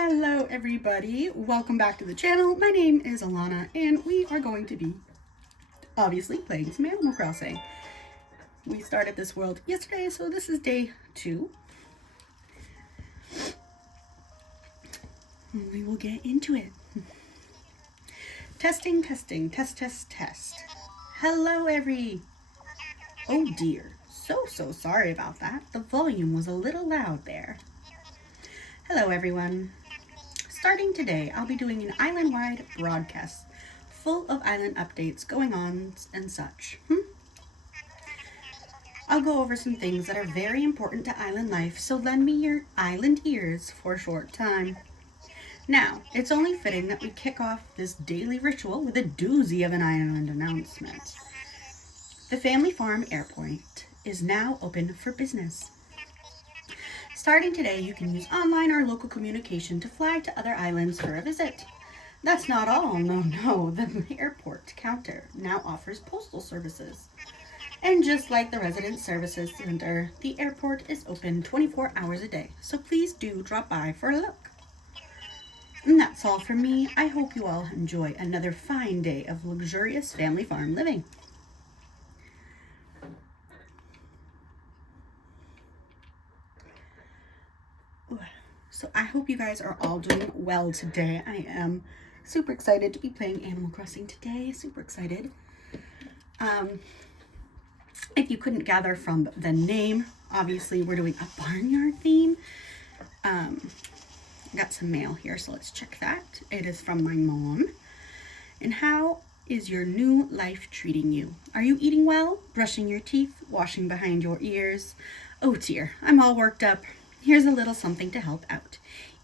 Hello everybody, welcome back to the channel. My name is Alana and we are going to be obviously playing some Animal Crossing. We started this world yesterday, so this is day 2. And we will get into it. Testing, test. Hello Oh dear, so sorry about that. The volume was a little loud there. Hello everyone. Starting today, I'll be doing an island-wide broadcast full of island updates going on and such. I'll go over some things that are very important to island life, so lend me your island ears for a short time. Now, it's only fitting that we kick off this daily ritual with a doozy of an island announcement. The FamilyFarm Airport is now open for business. Starting today, you can use online or local communication to fly to other islands for a visit. That's not all, no, the airport counter now offers postal services. And just like the Resident Services Center, the airport is open 24 hours a day, so please do drop by for a look. And that's all from me. I hope you all enjoy another fine day of luxurious family farm living. So I hope you guys are all doing well today. I am super excited to be playing Animal Crossing today. Super excited. If you couldn't gather from the name, obviously we're doing a barnyard theme. I got some mail here, so let's check that. It is from my mom. And how is your new life treating you? Are you eating well? Brushing your teeth? Washing behind your ears? Oh dear, I'm all worked up. Here's a little something to help out.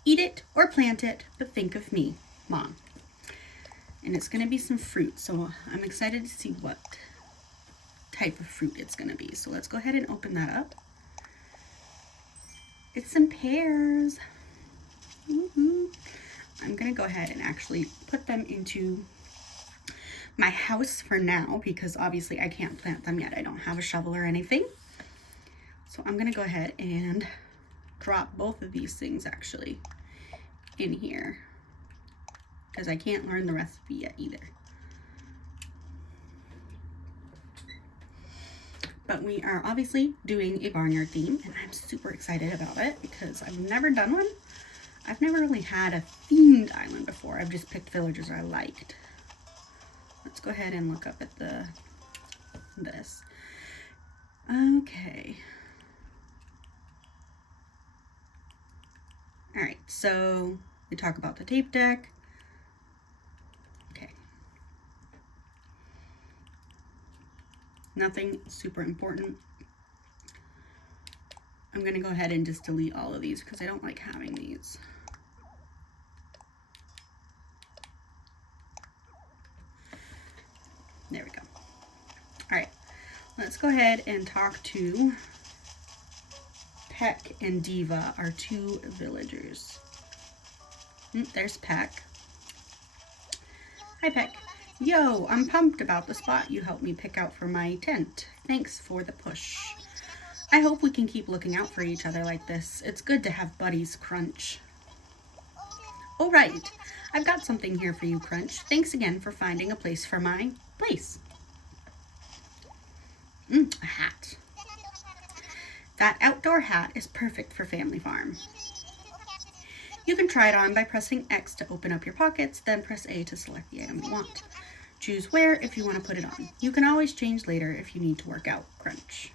Eat it or plant it, but think of me, Mom. And it's going to be some fruit, so I'm excited to see what type of fruit it's going to be. So let's go ahead and open that up. It's some pears. Woo-hoo. I'm going to go ahead and actually put them into my house for now because obviously I can't plant them yet. I don't have a shovel or anything. So I'm going to go ahead and drop both of these things actually in here because I can't learn the recipe yet either. But we are obviously doing a barnyard theme and I'm super excited about it because I've never done one. I've never really had a themed island before. I've just picked villagers I liked. Let's go ahead and look up at this. Okay. All right, so we talk about the tape deck. Okay. Nothing super important. I'm going to go ahead and just delete all of these because I don't like having these. There we go. All right, let's go ahead and talk to Peck and Diva, our two villagers. There's Peck. Hi, Peck. Yo, I'm pumped about the spot you helped me pick out for my tent. Thanks for the push. I hope we can keep looking out for each other like this. It's good to have buddies, Crunch. Oh, right. I've got something here for you, Crunch. Thanks again for finding a place for my place. A hat. That outdoor hat is perfect for Family Farm. You can try it on by pressing X to open up your pockets, then press A to select the item you want. Choose where if you want to put it on. You can always change later if you need to work out, Crunch.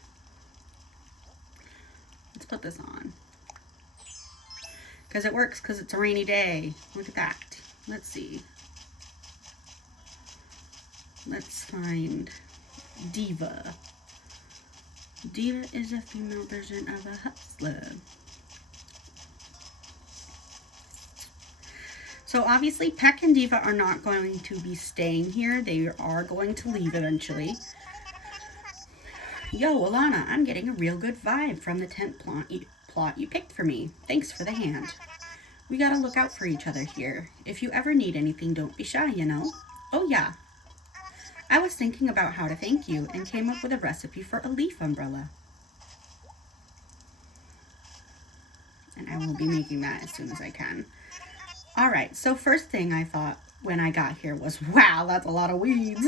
Let's put this on. Because it works because it's a rainy day. Look at that. Let's see. Let's find Diva. Diva is a female version of a hustler. So obviously Peck and Diva are not going to be staying here. They are going to leave eventually. Yo, Alana, I'm getting a real good vibe from the tent plot you picked for me. Thanks for the hand. We gotta look out for each other here. If you ever need anything, don't be shy, you know? Oh yeah. I was thinking about how to thank you and came up with a recipe for a leaf umbrella. And I will be making that as soon as I can. All right, so first thing I thought when I got here was, wow, that's a lot of weeds.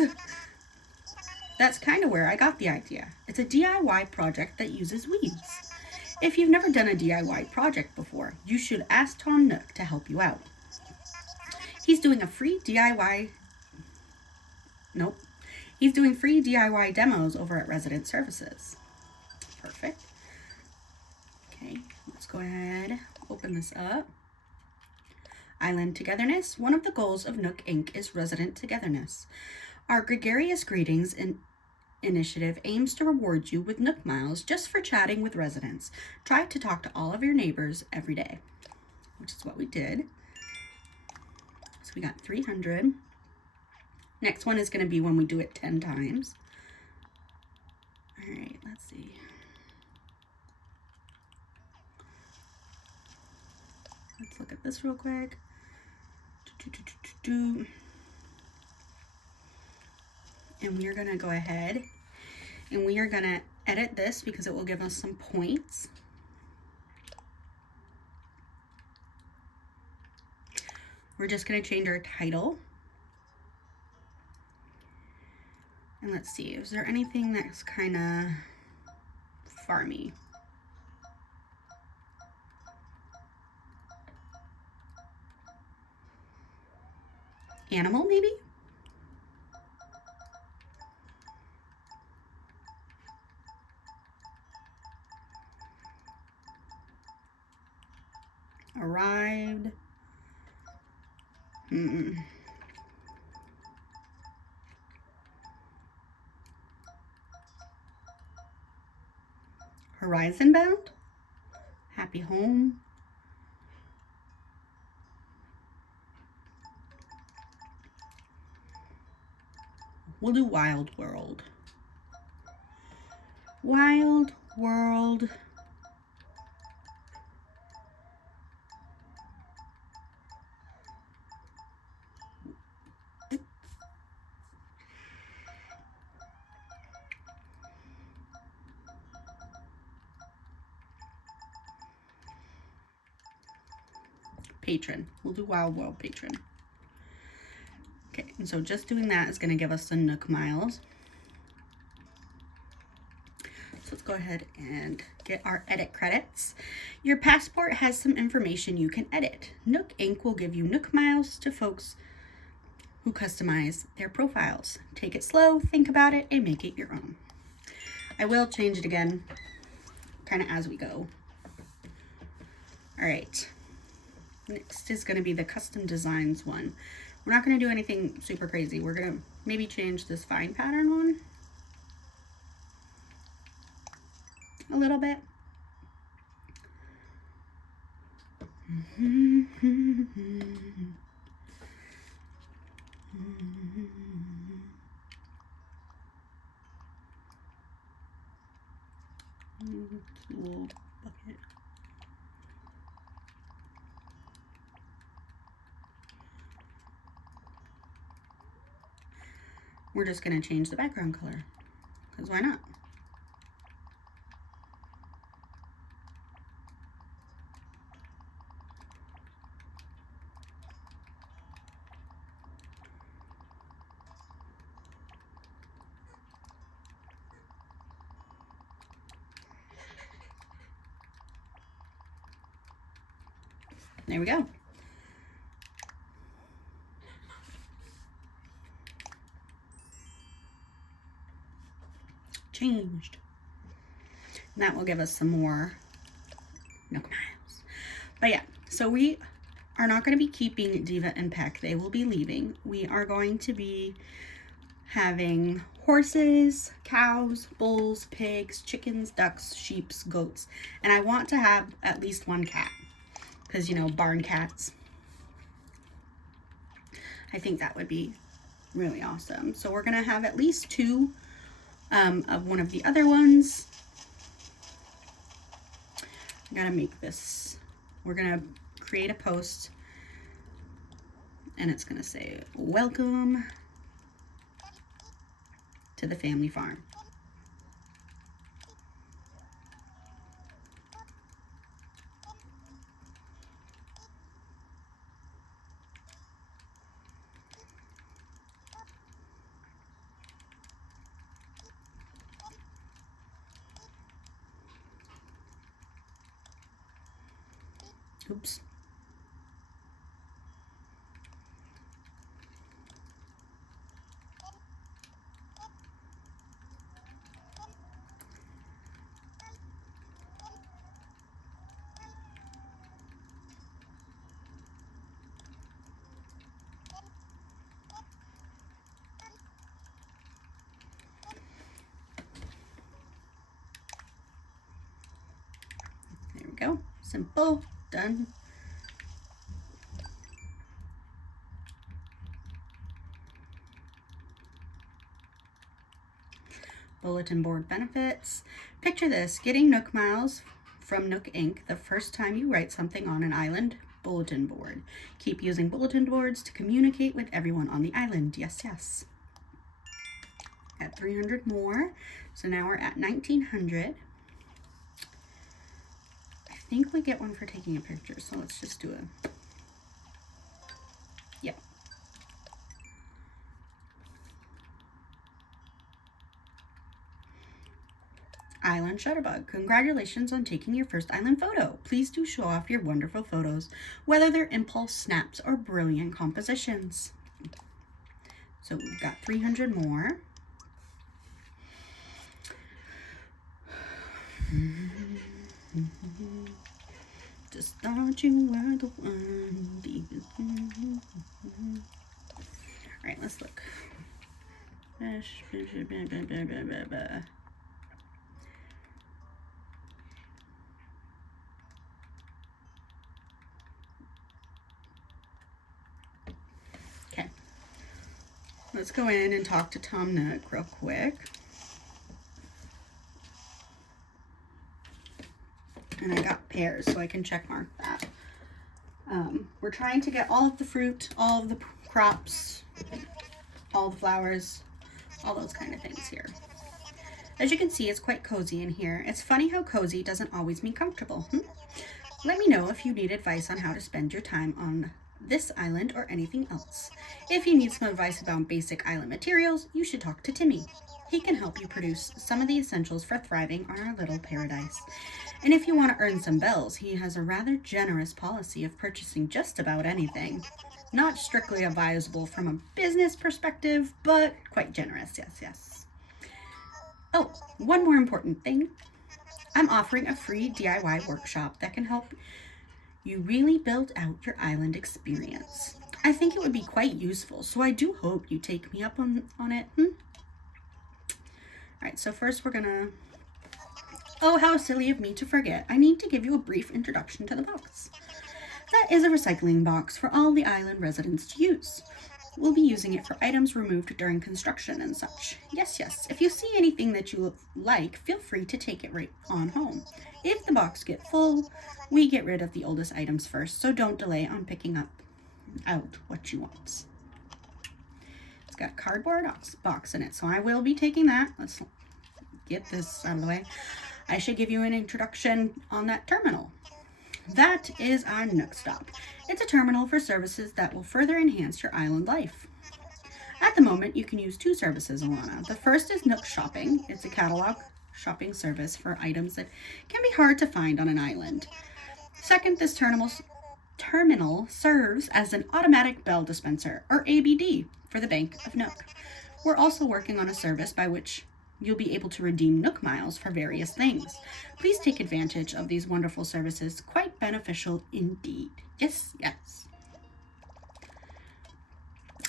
That's kind of where I got the idea. It's a DIY project that uses weeds. If you've never done a DIY project before, you should ask Tom Nook to help you out. He's doing free DIY demos over at Resident Services. Perfect. Okay, let's go ahead, open this up. Island Togetherness. One of the goals of Nook Inc. is resident togetherness. Our Gregarious Greetings initiative aims to reward you with Nook Miles just for chatting with residents. Try to talk to all of your neighbors every day, which is what we did. So we got 300. Next one is going to be when we do it 10 times. All right, let's see. Let's look at this real quick. And we are going to go ahead and we are going to edit this because it will give us some points. We're just going to change our title. And let's see, is there anything that's kind of farmy? Animal, maybe? Arrived. Horizon bound? Happy home. We'll do Wild World. Wild World. Patron. We'll do Wild World Patron. Okay, and so just doing that is going to give us the Nook Miles. So let's go ahead and get our edit credits. Your passport has some information you can edit. Nook Inc. will give you Nook Miles to folks who customize their profiles. Take it slow, think about it, and make it your own. I will change it again, kind of as we go. All right. Next is going to be the custom designs one. We're not going to do anything super crazy. We're going to maybe change this vine pattern one a little bit. Little bucket. We're just going to change the background color, because why not? There we go. Changed. And that will give us some more Nook Miles. But yeah, so we are not going to be keeping Diva and Peck. They will be leaving. We are going to be having horses, cows, bulls, pigs, chickens, ducks, sheep, goats. And I want to have at least one cat. Because, you know, barn cats. I think that would be really awesome. So we're going to have at least two of one of the other ones. I got to make this. We're going to create a post. And it's going to say, welcome to the family farm. Oops. There we go. Simple. Done. Bulletin board benefits. Picture this, getting Nook Miles from Nook Inc. the first time you write something on an island bulletin board. Keep using bulletin boards to communicate with everyone on the island. Yes, yes. At 300 more. So now we're at 1900. I think we get one for taking a picture, so let's just do it. Yep. Island Shutterbug, congratulations on taking your first island photo. Please do show off your wonderful photos, whether they're impulse snaps or brilliant compositions. So we've got 300 more. Just thought you were the one. All right, let's look. Okay, let's go in and talk to Tom Nook real quick. And I got pears, so I can check mark that. We're trying to get all of the fruit, all of the crops, all the flowers, all those kind of things here. As you can see, it's quite cozy in here. It's funny how cozy doesn't always mean comfortable. Let me know if you need advice on how to spend your time on this island or anything else. If you need some advice about basic island materials, you should talk to Timmy. He can help you produce some of the essentials for thriving on our little paradise. And if you want to earn some bells, he has a rather generous policy of purchasing just about anything. Not strictly advisable from a business perspective, but quite generous, yes, yes. Oh, one more important thing. I'm offering a free DIY workshop that can help you really build out your island experience. I think it would be quite useful, so I do hope you take me up on it. All right, so first we're gonna... Oh, how silly of me to forget. I need to give you a brief introduction to the box. That is a recycling box for all the island residents to use. We'll be using it for items removed during construction and such. Yes, yes, if you see anything that you like, feel free to take it right on home. If the box gets full, we get rid of the oldest items first, so don't delay on picking out what you want. It's got a cardboard box in it, so I will be taking that. Let's get this out of the way. I should give you an introduction on that terminal. That is our Nook Stop. It's a terminal for services that will further enhance your island life. At the moment, you can use two services, Alana. The first is Nook Shopping. It's a catalog shopping service for items that can be hard to find on an island. Second, this terminal serves as an automatic bell dispenser, or ABD, for the Bank of Nook. We're also working on a service by which you'll be able to redeem Nook Miles for various things. Please take advantage of these wonderful services. Quite beneficial indeed. Yes, yes.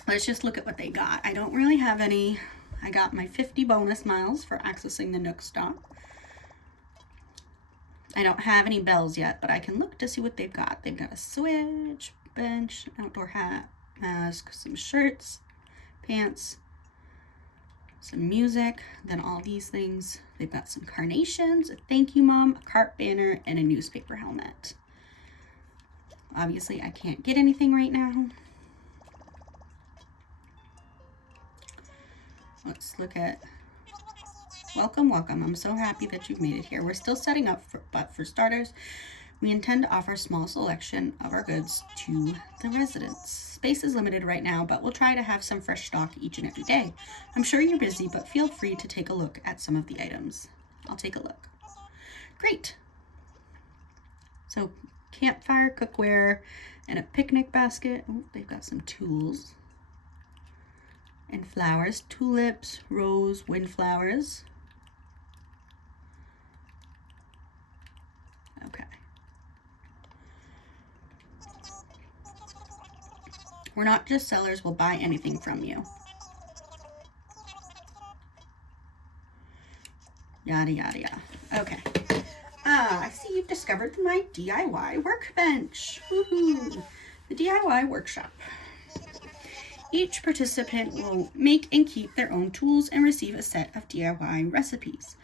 Let's just look at what they got. I don't really have any. I got my 50 bonus miles for accessing the Nook Stop. I don't have any bells yet, but I can look to see what they've got. They've got a switch, bench, outdoor hat, mask, some shirts, pants, some music, then all these things. They've got some carnations, a thank you mom, a cart banner, and a newspaper helmet. Obviously, I can't get anything right now. Let's look at welcome, welcome. I'm so happy that you've made it here. We're still setting up, but for starters, we intend to offer a small selection of our goods to the residents. Space is limited right now, but we'll try to have some fresh stock each and every day. I'm sure you're busy, but feel free to take a look at some of the items. I'll take a look. Great. So campfire cookware, and a picnic basket. Oh, they've got some tools. And flowers, tulips, rose, windflowers. Okay. We're not just sellers, we'll buy anything from you. Yada, yada, yada. Okay. I see you've discovered my DIY workbench. Woohoo! The DIY workshop. Each participant will make and keep their own tools and receive a set of DIY recipes.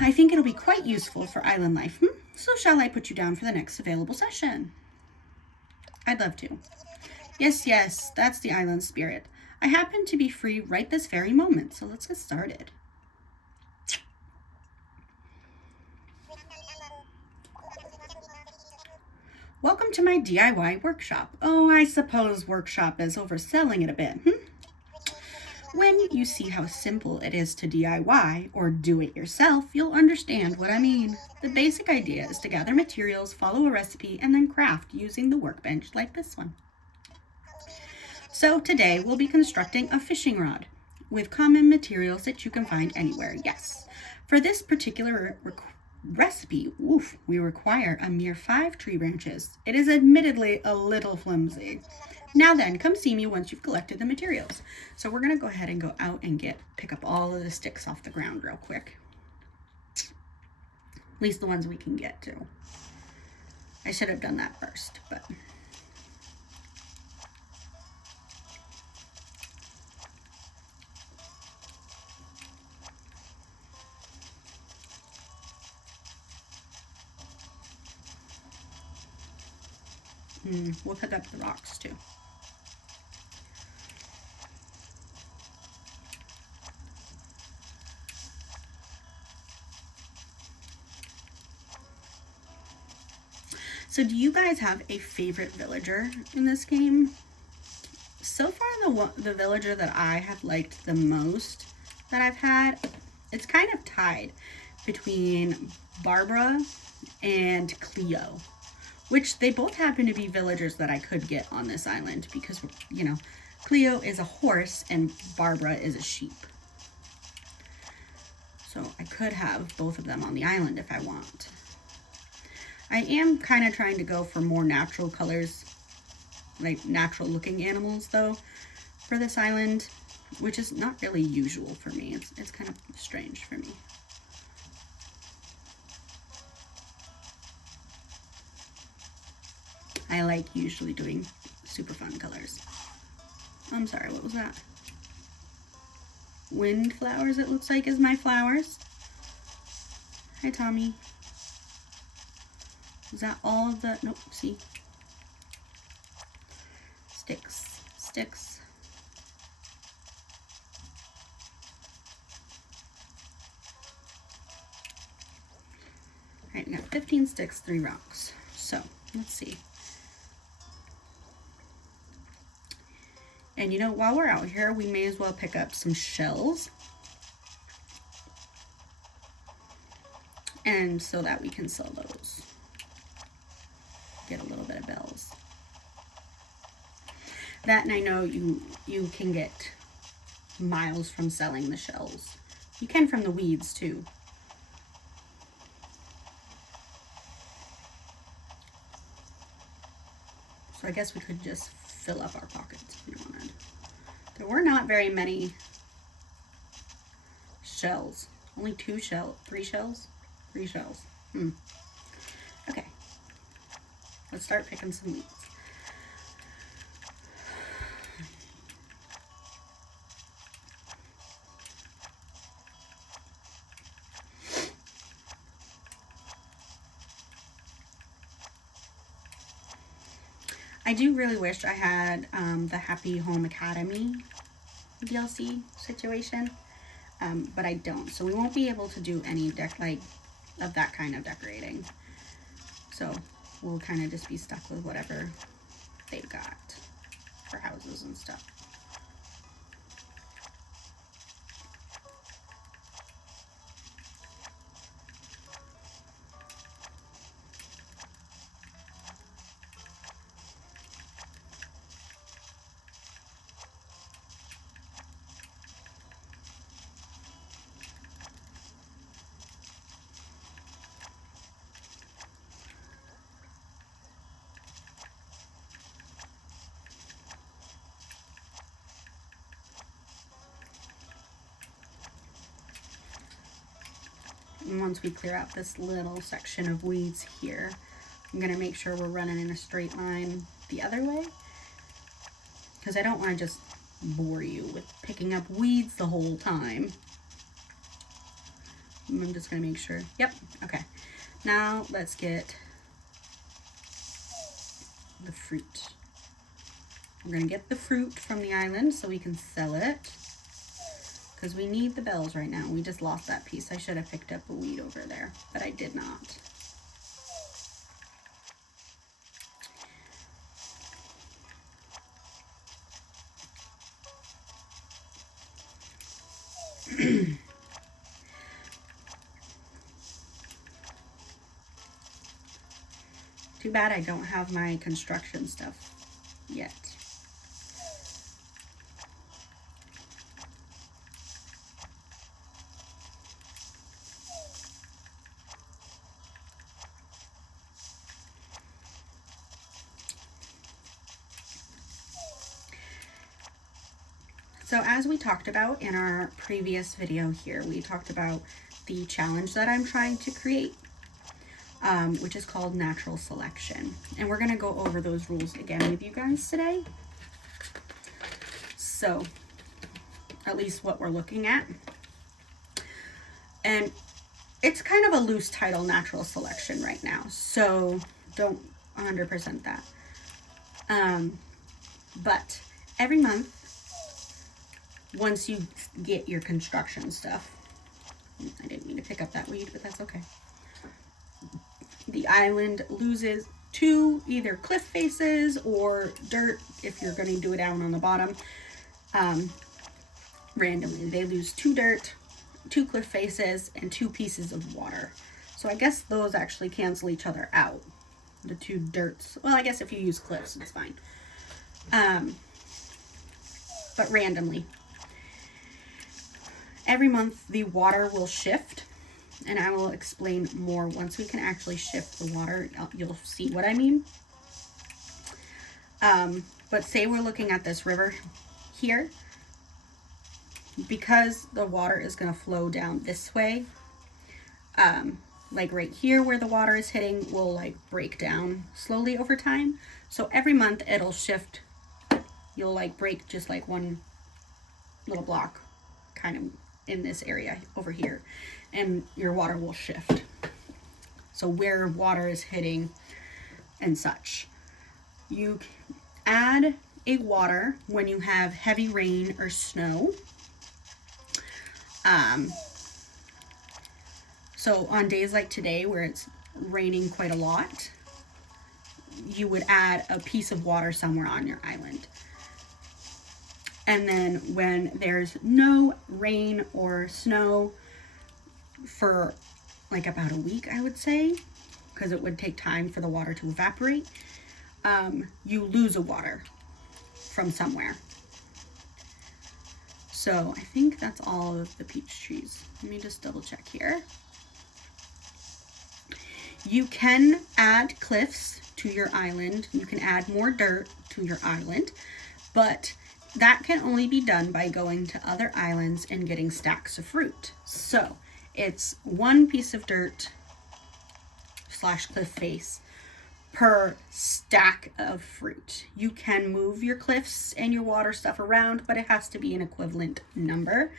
I think it'll be quite useful for island life. So shall I put you down for the next available session? I'd love to. Yes, that's the island spirit. I happen to be free right this very moment, so let's get started. Welcome to my DIY workshop. Oh, I suppose workshop is overselling it a bit. When you see how simple it is to DIY or do it yourself, you'll understand what I mean. The basic idea is to gather materials, follow a recipe, and then craft using the workbench like this one. So today we'll be constructing a fishing rod with common materials that you can find anywhere. Yes, for this particular recipe, we require a mere 5 tree branches. It is admittedly a little flimsy. Now then, come see me once you've collected the materials. So we're gonna go ahead and go out and pick up all of the sticks off the ground real quick. At least the ones we can get to. I should have done that first, but. We'll pick up the rocks too. So do you guys have a favorite villager in this game? So far, the villager that I have liked the most that I've had, it's kind of tied between Barbara and Cleo, which they both happen to be villagers that I could get on this island because, you know, Cleo is a horse and Barbara is a sheep. So I could have both of them on the island if I want. I am kind of trying to go for more natural colors, like natural looking animals though, for this island, which is not really usual for me. It's kind of strange for me. I like usually doing super fun colors. I'm sorry, what was that? Windflowers, it looks like, is my flowers. Hi, Tommy. Is that all of the, nope, see. Sticks. All right, we got 15 sticks, 3 rocks. So, let's see. And you know, while we're out here, we may as well pick up some shells. And so that we can sell those. Get a little bit of bells. That, and I know you can get miles from selling the shells. You can from the weeds too. So I guess we could just fill up our pockets if we wanted. There were not very many shells. Only 3 shells. 3 shells. Okay. Let's start picking some weeds. I do really wish I had the Happy Home Academy DLC situation, but I don't. So we won't be able to do any of that kind of decorating. So we'll kind of just be stuck with whatever they've got for houses and stuff. once we clear out this little section of weeds here, I'm going to make sure we're running in a straight line the other way, because I don't want to just bore you with picking up weeds the whole time. I'm just going to make sure. Yep. Okay. Now let's get the fruit. We're going to get the fruit from the island so we can sell it, because we need the bells right now. We just lost that piece. I should have picked up a weed over there, but I did not. Too bad I don't have my construction stuff yet. So as we talked about in our previous video here, we talked about the challenge that I'm trying to create, which is called natural selection. And we're gonna go over those rules again with you guys today. So, at least what we're looking at. And it's kind of a loose title, natural selection, right now. So don't 100% that. But every month, once you get your construction stuff, I didn't mean to pick up that weed, but that's okay. The island loses 2 either cliff faces or dirt if you're going to do it down on the bottom. Randomly, they lose 2 dirt, 2 cliff faces, and 2 pieces of water. So I guess those actually cancel each other out. The 2 dirts. Well, I guess if you use cliffs, it's fine. But randomly. Every month, the water will shift, and I will explain more once we can actually shift the water. You'll see what I mean. But say we're looking at this river here, because the water is going to flow down this way, like right here where the water is hitting will like break down slowly over time. So every month it'll shift. You'll like break just like one little block kind of in this area over here, and your water will shift. So where water is hitting and such. You add a water when you have heavy rain or snow. So on days like today where it's raining quite a lot, you would add a piece of water somewhere on your island. And then when there's no rain or snow for like about a week, I would say, because it would take time for the water to evaporate, you lose a water from somewhere. So I think that's all of the peach trees. Let me just double check here. You can add cliffs to your island. You can add more dirt to your island, but that can only be done by going to other islands and getting stacks of fruit. So it's 1 piece of dirt / cliff face per stack of fruit. You can move your cliffs and your water stuff around, but it has to be an equivalent number.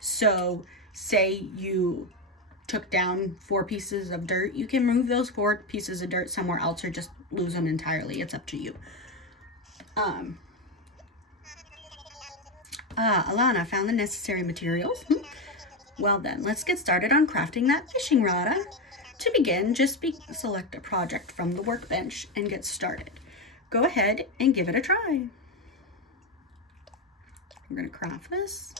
So say you took down 4 pieces of dirt, you can move those 4 pieces of dirt somewhere else or just lose them entirely. It's up to you. Alana found the necessary materials. Well then, let's get started on crafting that fishing rod. To begin, just select a project from the workbench and get started. Go ahead and give it a try. We're going to craft this.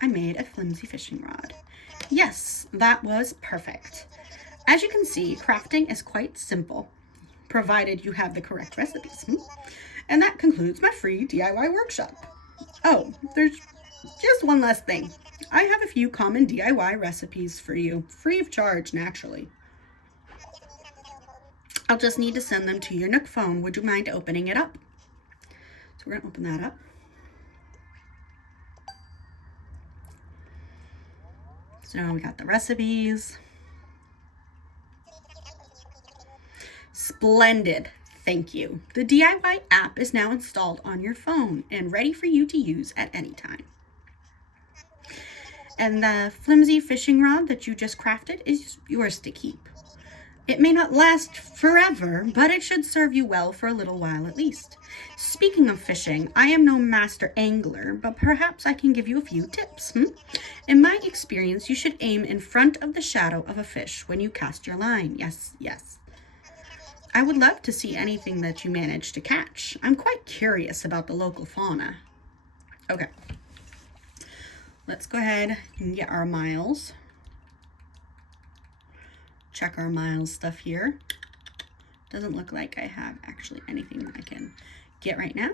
I made a flimsy fishing rod. Yes, that was perfect. As you can see, crafting is quite simple, provided you have the correct recipes. And that concludes my free DIY workshop. Oh, there's just one last thing. I have a few common DIY recipes for you, free of charge, naturally. I'll just need to send them to your Nook phone. Would you mind opening it up? So we're going to open that up. So now we got the recipes. Splendid. Thank you. The DIY app is now installed on your phone and ready for you to use at any time. And the flimsy fishing rod that you just crafted is yours to keep. It may not last forever, but it should serve you well for a little while at least. Speaking of fishing, I am no master angler, but perhaps I can give you a few tips. In my experience, you should aim in front of the shadow of a fish when you cast your line. Yes, yes. I would love to see anything that you manage to catch. I'm quite curious about the local fauna. Okay. Let's go ahead and get our miles. Check our miles stuff here. Doesn't look like I have actually anything that I can get right now.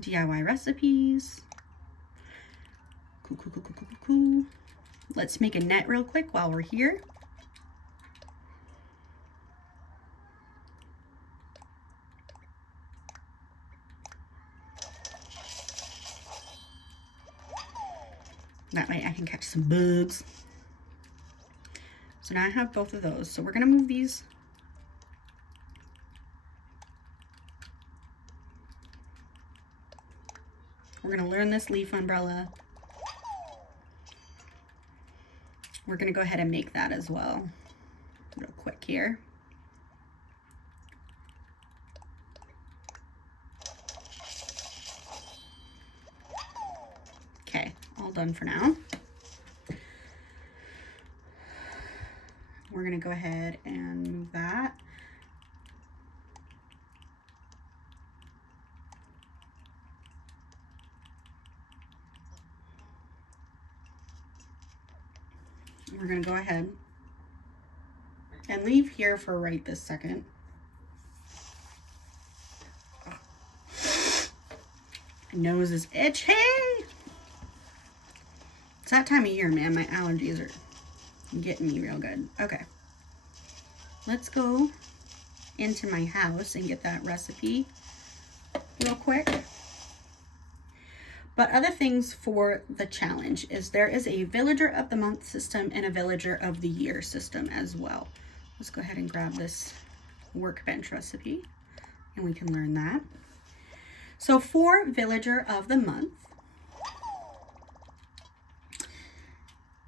DIY recipes. Cool. Let's make a net real quick while we're here. That way I can catch some bugs. So now I have both of those. So we're gonna move these. We're gonna learn this leaf umbrella. We're gonna go ahead and make that as well. Real quick here. Okay, all done for now. We're gonna go ahead and move that. We're gonna go ahead and leave here for right this second. My nose is itchy. It's that time of year, man. My allergies are getting me real good. Okay. Let's go into my house and get that recipe real quick. But other things for the challenge is there is a villager of the month system and a villager of the year system as well. Let's go ahead and grab this workbench recipe and we can learn that. So for villager of the month,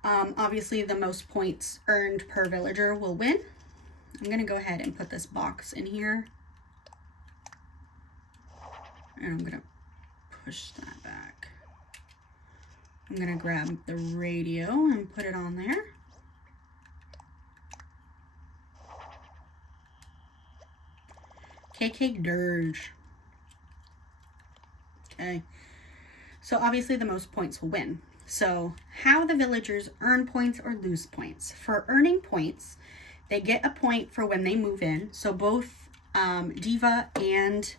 obviously the most points earned per villager will win. I'm gonna go ahead and put this box in here. And I'm gonna push that back. I'm gonna grab the radio and put it on there. KK Dirge. Okay. So obviously the most points will win. So how the villagers earn points or lose points. For earning points, they get a point for when they move in. So both Diva and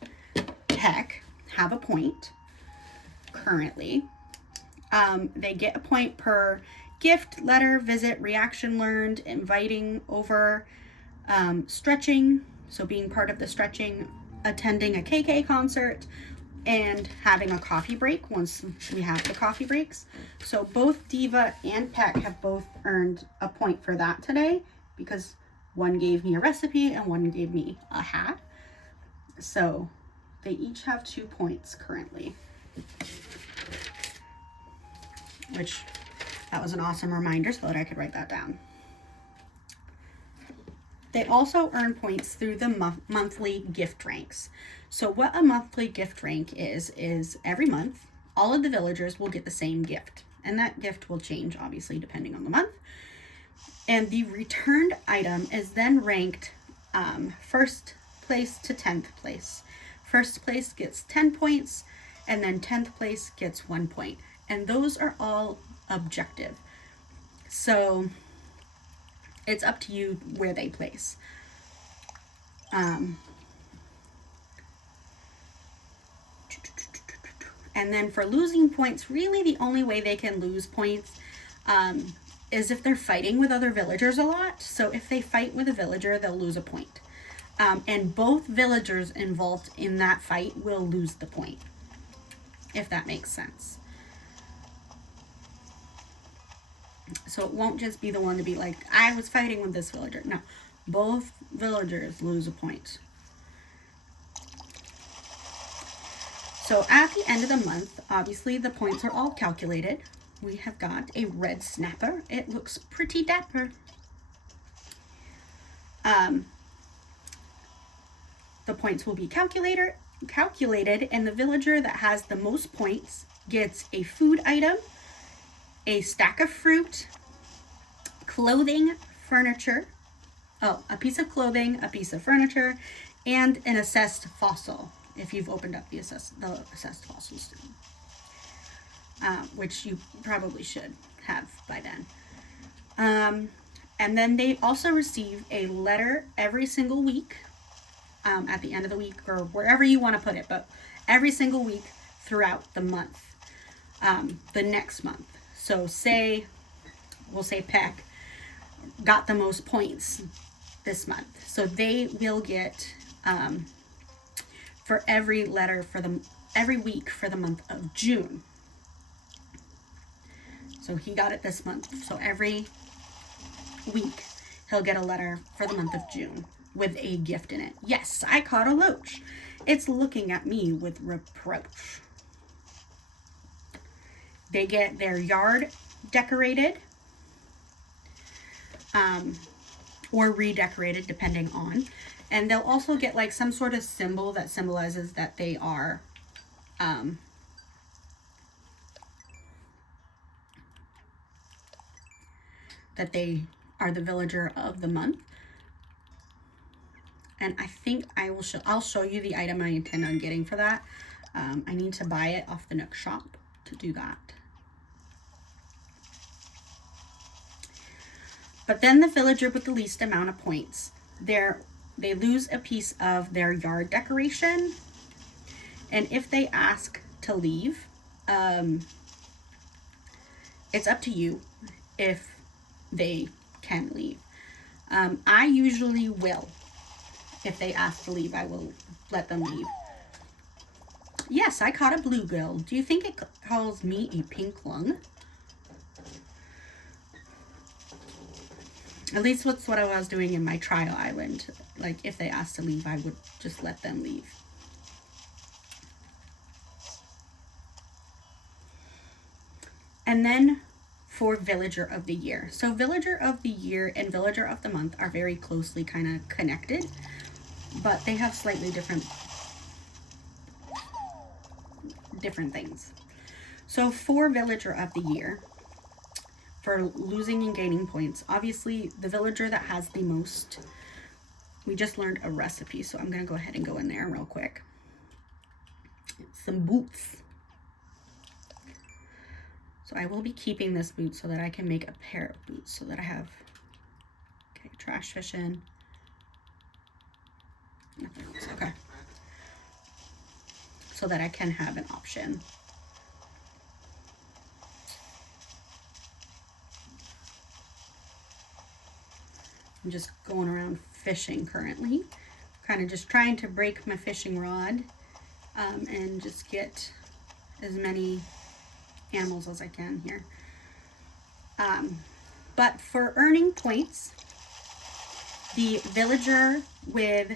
Peck have a point currently. They get a point per gift, letter, visit, reaction learned, inviting over, stretching, so being part of the stretching, attending a KK concert, and having a coffee break once we have the coffee breaks. So both Diva and Peck have both earned a point for that today because one gave me a recipe and one gave me a hat. So they each have 2 points currently. Which, that was an awesome reminder so that I could write that down. They also earn points through the monthly gift ranks. So what a monthly gift rank is every month, all of the villagers will get the same gift. And that gift will change, obviously, depending on the month. And the returned item is then ranked 1st place to 10th place. 1st place gets 10 points, and then 10th place gets 1 point. And those are all objective. So it's up to you where they place. And then for losing points, really the only way they can lose points is if they're fighting with other villagers a lot. So if they fight with a villager, they'll lose a point. And both villagers involved in that fight will lose the point, if that makes sense. So it won't just be the one to be like, I was fighting with this villager. No, both villagers lose a point. So at the end of the month, obviously the points are all calculated. We have got a red snapper. It looks pretty dapper. The points will be calculated, and the villager that has the most points gets a food item, a stack of fruit, clothing, furniture, a piece of clothing, a piece of furniture, and an assessed fossil, if you've opened up the assessed fossils, which you probably should have by then. And then they also receive a letter every single week, at the end of the week, or wherever you want to put it, but every single week throughout the month, the next month. So we'll say Peck got the most points this month. So they will get, for every letter every week for the month of June. So he got it this month. So every week he'll get a letter for the month of June with a gift in it. Yes, I caught a loach. It's looking at me with reproach. They get their yard decorated, or redecorated depending on. And they'll also get like some sort of symbol that symbolizes that they are the villager of the month. And I think I'll show you the item I intend on getting for that. I need to buy it off the Nook shop to do that. But then the villager with the least amount of points, they lose a piece of their yard decoration. And if they ask to leave, it's up to you if they can leave. I usually will. If they ask to leave, I will let them leave. Yes, I caught a bluegill. Do you think it calls me a pink lung? At least that's what I was doing in my trial island. Like, if they asked to leave, I would just let them leave. And then for Villager of the Year. So Villager of the Year and Villager of the Month are very closely kind of connected, but they have slightly different things. So for Villager of the Year, for losing and gaining points, obviously the villager that has the most, we just learned a recipe, so I'm gonna go ahead and go in there real quick. Some boots. So I will be keeping this boot so that I can make a pair of boots so that I have, okay, trash fishing. Nothing else, okay. So that I can have an option. I'm just going around fishing currently. Kind of just trying to break my fishing rod and just get as many animals as I can here. But for earning points, the villager with...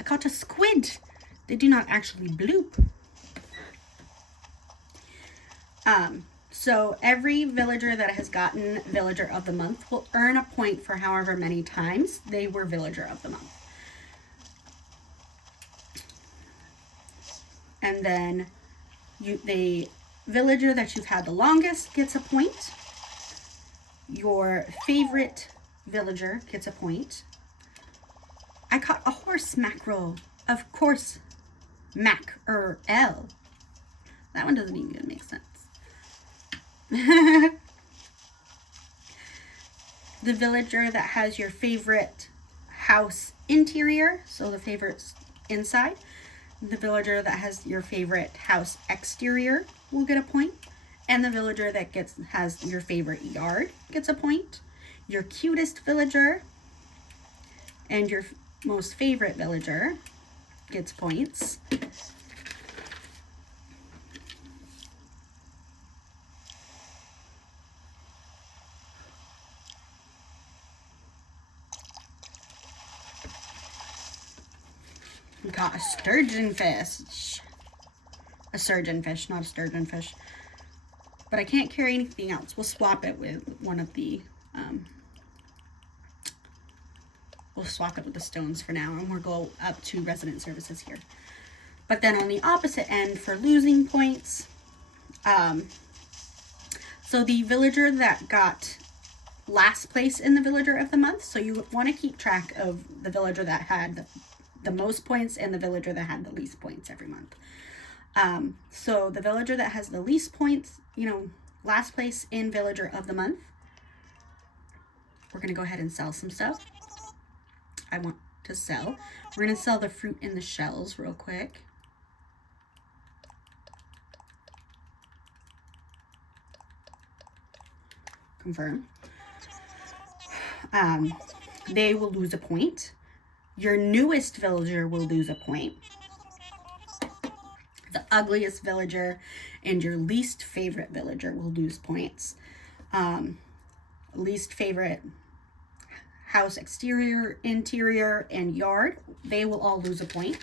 I caught a squid. They do not actually bloop. So every villager that has gotten Villager of the Month will earn a point for however many times they were Villager of the Month. And then the villager that you've had the longest gets a point. Your favorite villager gets a point. I caught a horse mackerel. Of course, L. That one doesn't even make sense. The villager that has your favorite house interior, so the favorite inside. The villager that has your favorite house exterior will get a point. And the villager that has your favorite yard gets a point. Your cutest villager and your most favorite villager gets points. We caught a sturgeon fish. A surgeon fish, not a sturgeon fish. But I can't carry anything else. We'll swap it with one of the, we'll swap it with the stones for now, and we'll go up to resident services here. But then on the opposite end for losing points, so the villager that got last place in the villager of the month, so you want to keep track of the villager that had the most points and the villager that had the least points every month. So the villager that has the least points, you know, last place in villager of the month, we're going to go ahead and sell some stuff. I want to sell. We're going to sell the fruit and the shells real quick. Confirm. They will lose a point. Your newest villager will lose a point. The ugliest villager and your least favorite villager will lose points. Least favorite house exterior, interior, and yard, they will all lose a point.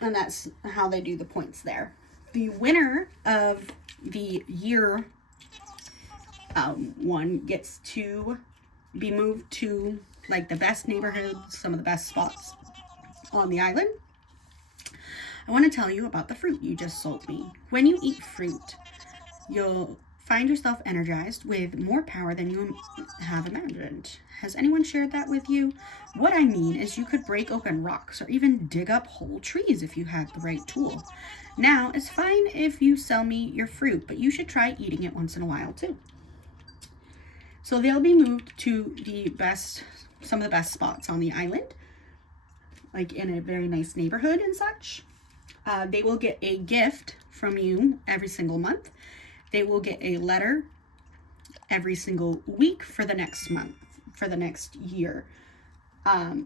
And that's how they do the points there. The winner of the year one gets to be moved to like the best neighborhoods, some of the best spots on the island. I want to tell you about the fruit you just sold me. When you eat fruit, you'll find yourself energized with more power than you have imagined. Has anyone shared that with you? What I mean is you could break open rocks or even dig up whole trees if you had the right tool. Now, it's fine if you sell me your fruit, but you should try eating it once in a while too. So they'll be moved to the best, some of the best spots on the island, like in a very nice neighborhood and such. They will get a gift from you every single month. They will get a letter every single week for the next month, for the next year,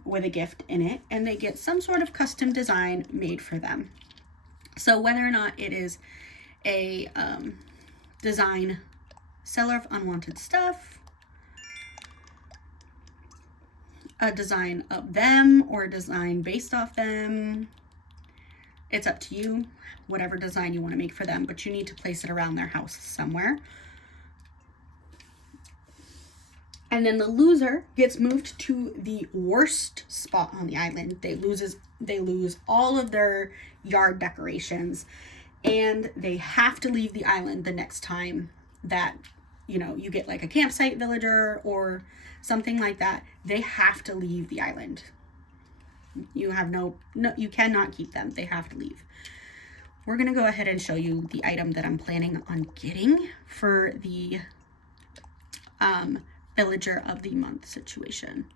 with a gift in it. And they get some sort of custom design made for them. So whether or not it is a design seller of unwanted stuff, a design of them, or a design based off them, it's up to you, whatever design you want to make for them, but you need to place it around their house somewhere. And then the loser gets moved to the worst spot on the island. They lose all of their yard decorations, and they have to leave the island the next time that, you know, you get like a campsite villager or something like that. They have to leave the island. You have no, you cannot keep them. They have to leave. We're going to go ahead and show you the item that I'm planning on getting for the villager of the month situation.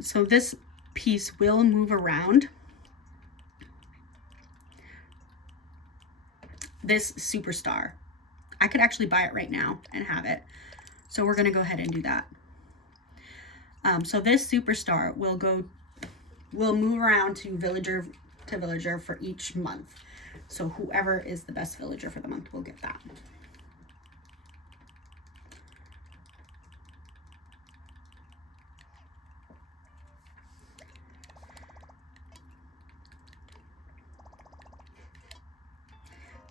So this piece will move around. This superstar, I could actually buy it right now and have it. So we're going to go ahead and do that. So this superstar will move around to villager for each month. So whoever is the best villager for the month will get that.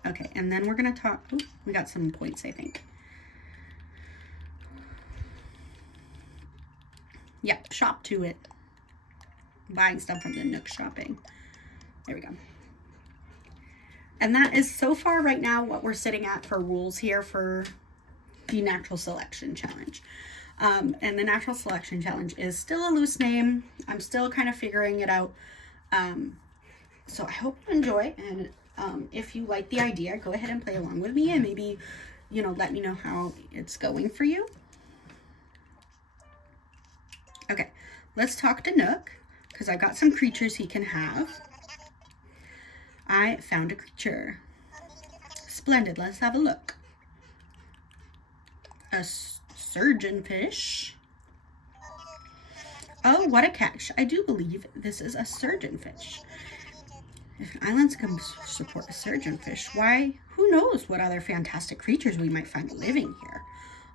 Okay, and then we're going to talk, ooh, we got some points, I think. Yep, shop to it. Buying stuff from the Nook shopping. There we go. And that is so far right now what we're sitting at for rules here for the natural selection challenge. And the natural selection challenge is still a loose name. I'm still kind of figuring it out. So I hope you enjoy, and if you like the idea, go ahead and play along with me, and maybe, you know, let me know how it's going for you. Okay, let's talk to Nook, because I've got some creatures he can have. I found a creature. Splendid, let's have a look. A surgeon fish. Oh, what a catch. I do believe this is a surgeon fish. If an island can support a surgeon fish, why, who knows what other fantastic creatures we might find living here.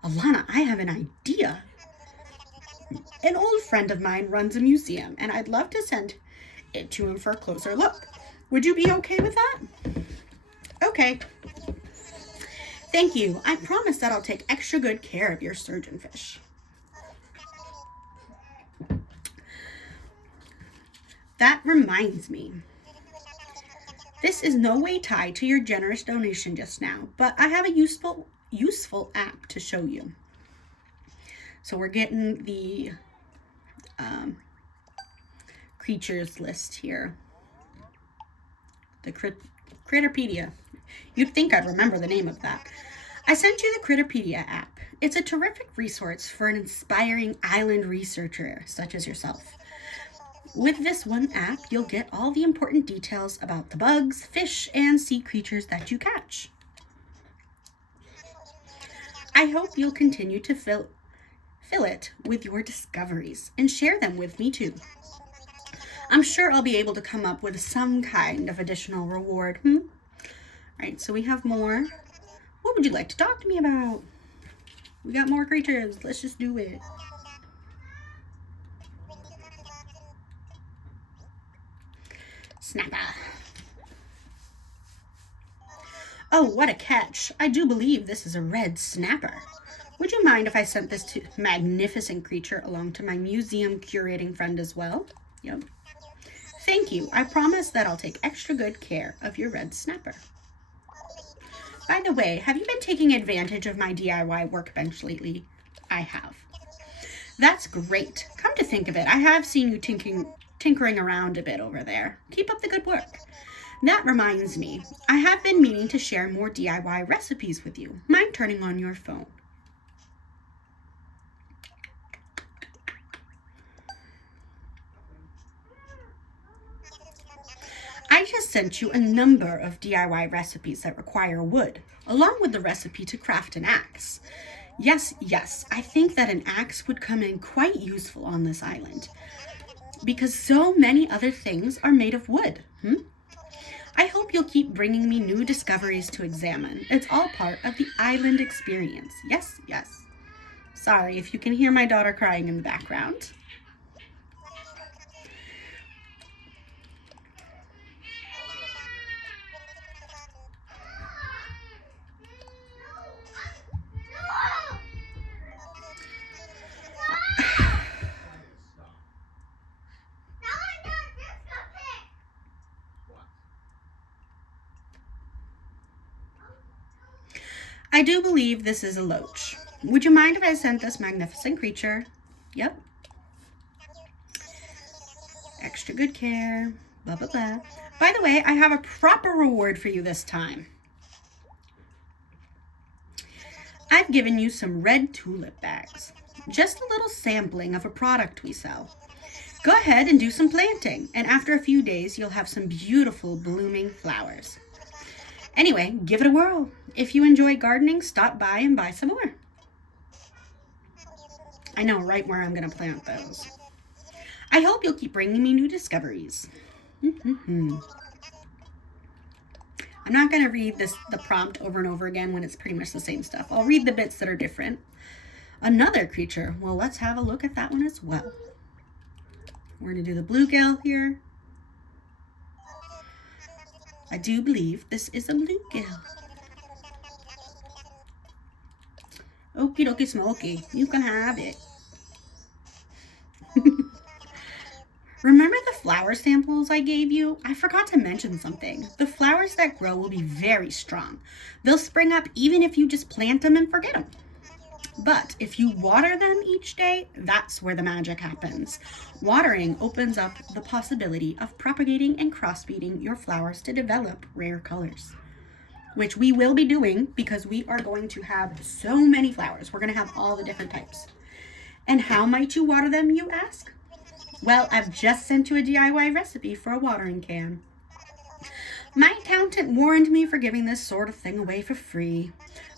Alana, I have an idea. An old friend of mine runs a museum, and I'd love to send it to him for a closer look. Would you be okay with that? Okay. Thank you. I promise that I'll take extra good care of your surgeonfish. That reminds me. This is no way tied to your generous donation just now, but I have a useful app to show you. So we're getting the creatures list here. The Critterpedia. You'd think I'd remember the name of that. I sent you the Critterpedia app. It's a terrific resource for an inspiring island researcher such as yourself. With this one app, you'll get all the important details about the bugs, fish, and sea creatures that you catch. I hope you'll continue to fill it with your discoveries and share them with me too. I'm sure I'll be able to come up with some kind of additional reward. All right, so we have more. What would you like to talk to me about? We got more creatures. Let's just do it. Snapper. Oh, what a catch. I do believe this is a red snapper. Would you mind if I sent this magnificent creature along to my museum curating friend as well? Yep. Thank you. I promise that I'll take extra good care of your red snapper. By the way, have you been taking advantage of my DIY workbench lately? I have. That's great. Come to think of it, I have seen you tinkering around a bit over there. Keep up the good work. That reminds me, I have been meaning to share more DIY recipes with you. Mind turning on your phone? I just sent you a number of DIY recipes that require wood, along with the recipe to craft an axe. Yes, I think that an axe would come in quite useful on this island, because so many other things are made of wood. I hope you'll keep bringing me new discoveries to examine. It's all part of the island experience. Yes. Sorry if you can hear my daughter crying in the background. I do believe this is a loach. Would you mind if I sent this magnificent creature? Yep. Extra good care. Blah, blah, blah. By the way, I have a proper reward for you this time. I've given you some red tulip bags. Just a little sampling of a product we sell. Go ahead and do some planting, and after a few days, you'll have some beautiful blooming flowers. Anyway, give it a whirl. If you enjoy gardening, stop by and buy some more. I know right where I'm going to plant those. I hope you'll keep bringing me new discoveries. I'm not going to read the prompt over and over again when it's pretty much the same stuff. I'll read the bits that are different. Another creature. Well, let's have a look at that one as well. We're going to do the bluegill here. I do believe this is a bluegill. Okie dokie smoky. You can have it. Remember the flower samples I gave you? I forgot to mention something. The flowers that grow will be very strong. They'll spring up even if you just plant them and forget them. But if you water them each day, that's where the magic happens. Watering opens up the possibility of propagating and crossbreeding your flowers to develop rare colors, which we will be doing because we are going to have so many flowers. We're going to have all the different types. And how might you water them, you ask? Well, I've just sent you a DIY recipe for a watering can. My accountant warned me for giving this sort of thing away for free.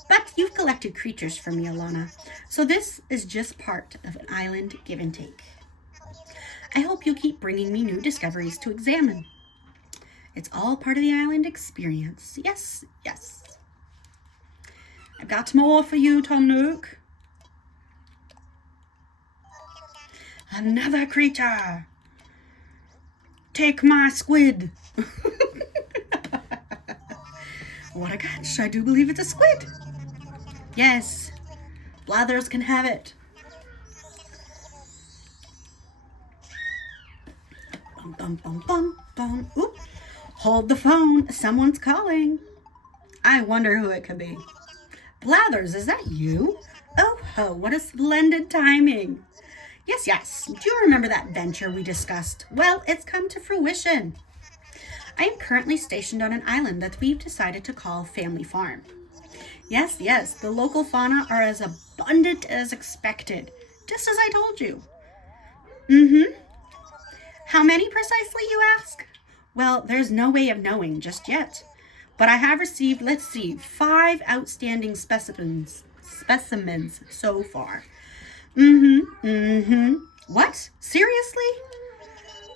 But you've collected creatures for me, Alana, so this is just part of an island give and take. I hope you'll keep bringing me new discoveries to examine. It's all part of the island experience. Yes. I've got more for you, Tom Nook. Another creature. Take my squid. What a catch. I do believe it's a squid. Yes. Blathers can have it. Bum, bum, bum, bum, bum. Oop. Hold the phone. Someone's calling. I wonder who it could be. Blathers, is that you? Oh ho, what a splendid timing. Yes, yes. Do you remember that venture we discussed? Well, it's come to fruition. I am currently stationed on an island that we've decided to call Family Farm. Yes, yes, the local fauna are as abundant as expected, just as I told you. Mm-hmm. How many precisely, you ask? Well, there's no way of knowing just yet. But I have received, 5 outstanding specimens so far. What? Seriously?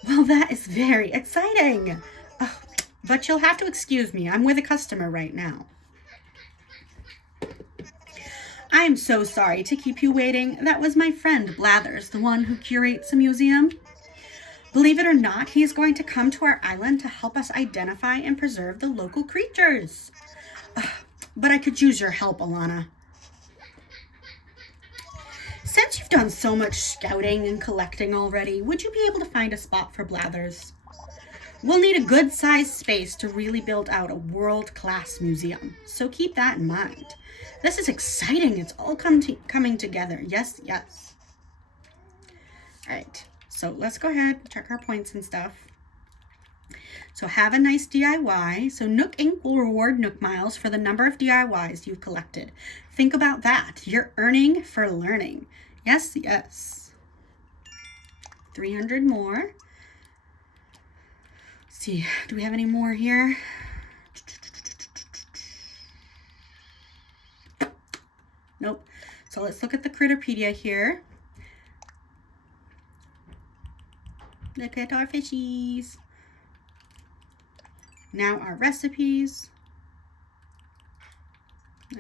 Well, that is very exciting. Oh, but you'll have to excuse me. I'm with a customer right now. I'm so sorry to keep you waiting. That was my friend Blathers, the one who curates a museum. Believe it or not, he is going to come to our island to help us identify and preserve the local creatures. But I could use your help, Alana. Since you've done so much scouting and collecting already, would you be able to find a spot for Blathers? We'll need a good-sized space to really build out a world-class museum, so keep that in mind. This is exciting. It's all coming together. Yes, yes. All right, so let's go ahead and check our points and stuff. So have a nice DIY. So Nook Inc. will reward Nook Miles for the number of DIYs you've collected. Think about that. You're earning for learning. Yes, yes. 300 more. Let's see, do we have any more here? Nope. So let's look at the Critterpedia here. Look at our fishies. Now our recipes.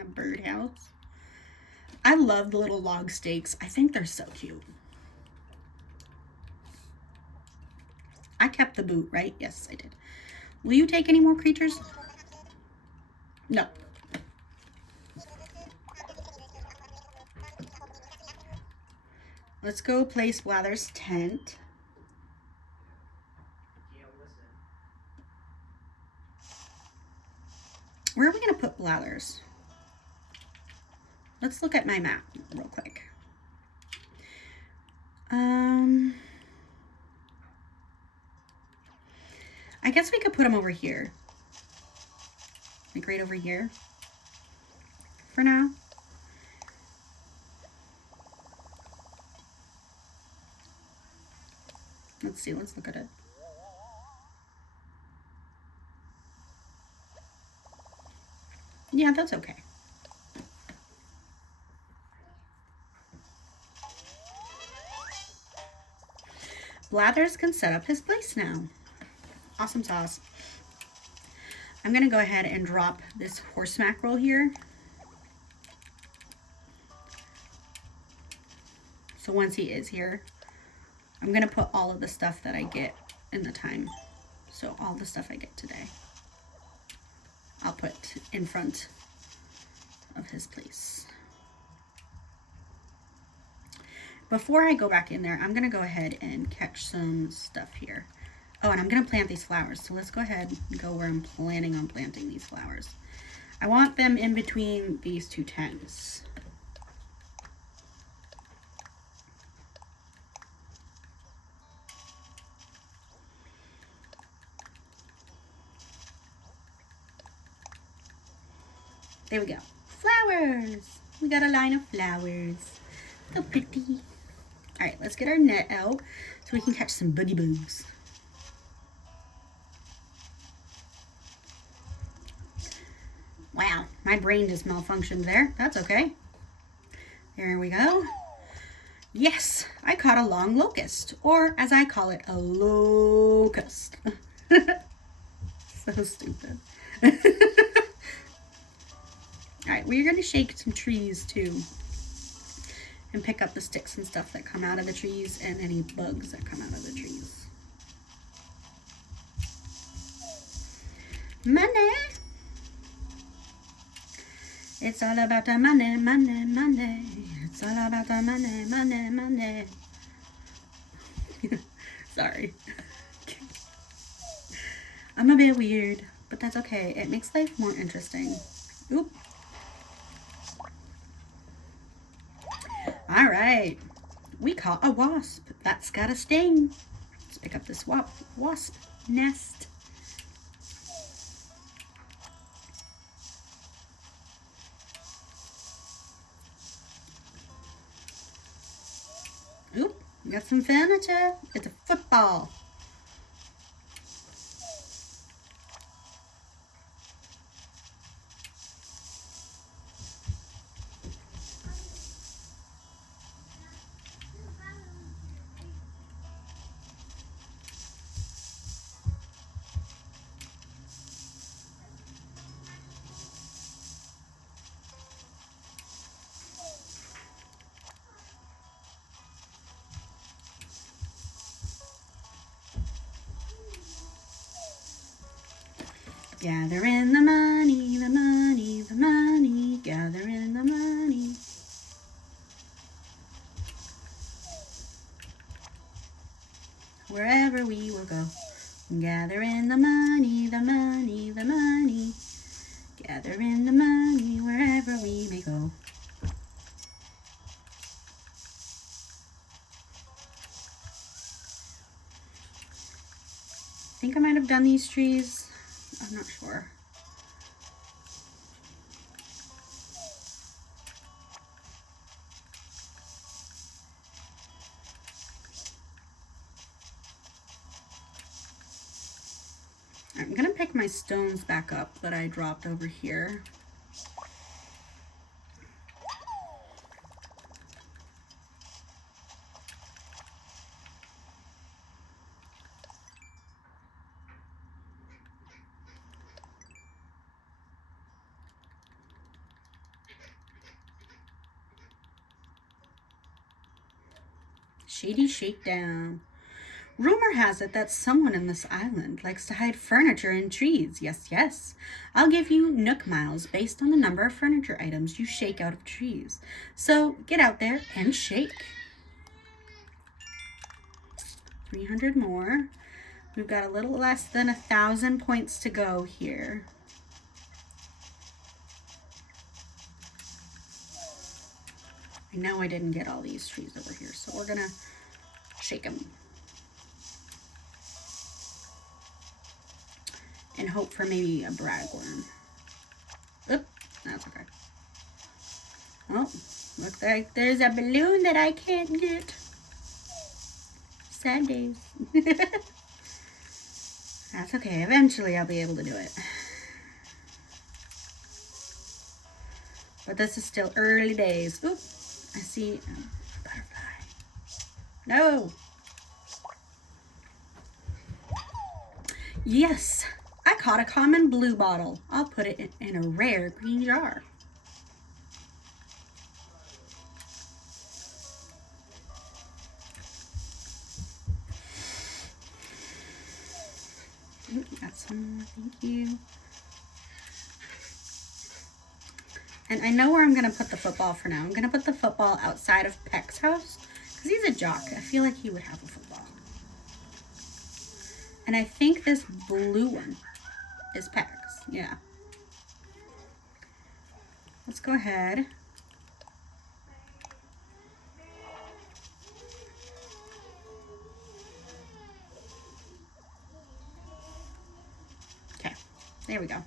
A birdhouse. I love the little log stakes. I think they're so cute. I kept the boot, right? Yes, I did. Will you take any more creatures? No. Let's go place Blather's tent. Where are we going to put Blathers? Let's look at my map real quick. I guess we could put them over here. Like right over here. For now. Let's see, let's look at it. Yeah, that's okay. Blathers can set up his place now. Awesome sauce. I'm going to go ahead and drop this horse mackerel here. So once he is here, I'm going to put all of the stuff that I get in the time. So all the stuff I get today, I'll put in front of his place. Before I go back in there, I'm going to go ahead and catch some stuff here. Oh, and I'm going to plant these flowers. So let's go ahead and go where I'm planning on planting these flowers. I want them in between these two tents. There we go. Flowers. We got a line of flowers. So pretty. All right, let's get our net out so we can catch some boogie bugs. Wow, my brain just malfunctioned there. That's okay. There we go. Yes, I caught a long locust, or as I call it, a locust. So stupid. All right, we're going to shake some trees too. and pick up the sticks and stuff that come out of the trees and any bugs that come out of the trees. Money! It's all about the money, money, money. It's all about the money, money, money. Sorry. I'm a bit weird, but that's okay. It makes life more interesting. Oop. All right. We caught a wasp. That's got a sting. Let's pick up this wasp nest. Oop. We got some furniture. It's a football. Gather in the money, the money, the money. Gather in the money. Wherever we will go. Gather in the money, the money, the money. Gather in the money wherever we may go. I think I might have done these trees. I'm not sure. I'm gonna pick my stones back up that I dropped over here. Shady Shakedown. Rumor has it that someone in this island likes to hide furniture in trees. Yes, yes. I'll give you Nook Miles based on the number of furniture items you shake out of trees. So get out there and shake. 300 more. We've got a little less than 1,000 points to go here. I know I didn't get all these trees over here, so we're gonna shake them. And hope for maybe a bragworm. Oop, that's okay. Oh, looks like there's a balloon that I can't get. Sad days. That's okay, eventually I'll be able to do it. But this is still early days. Oop, I see a butterfly. No. Yes. I caught a common blue bottle. I'll put it in a rare green jar. Got some more, thank you. And I know where I'm going to put the football for now. I'm going to put the football outside of Peck's house because he's a jock. I feel like he would have a football. And I think this blue one is Peck's. Yeah. Let's go ahead. Okay, there we go.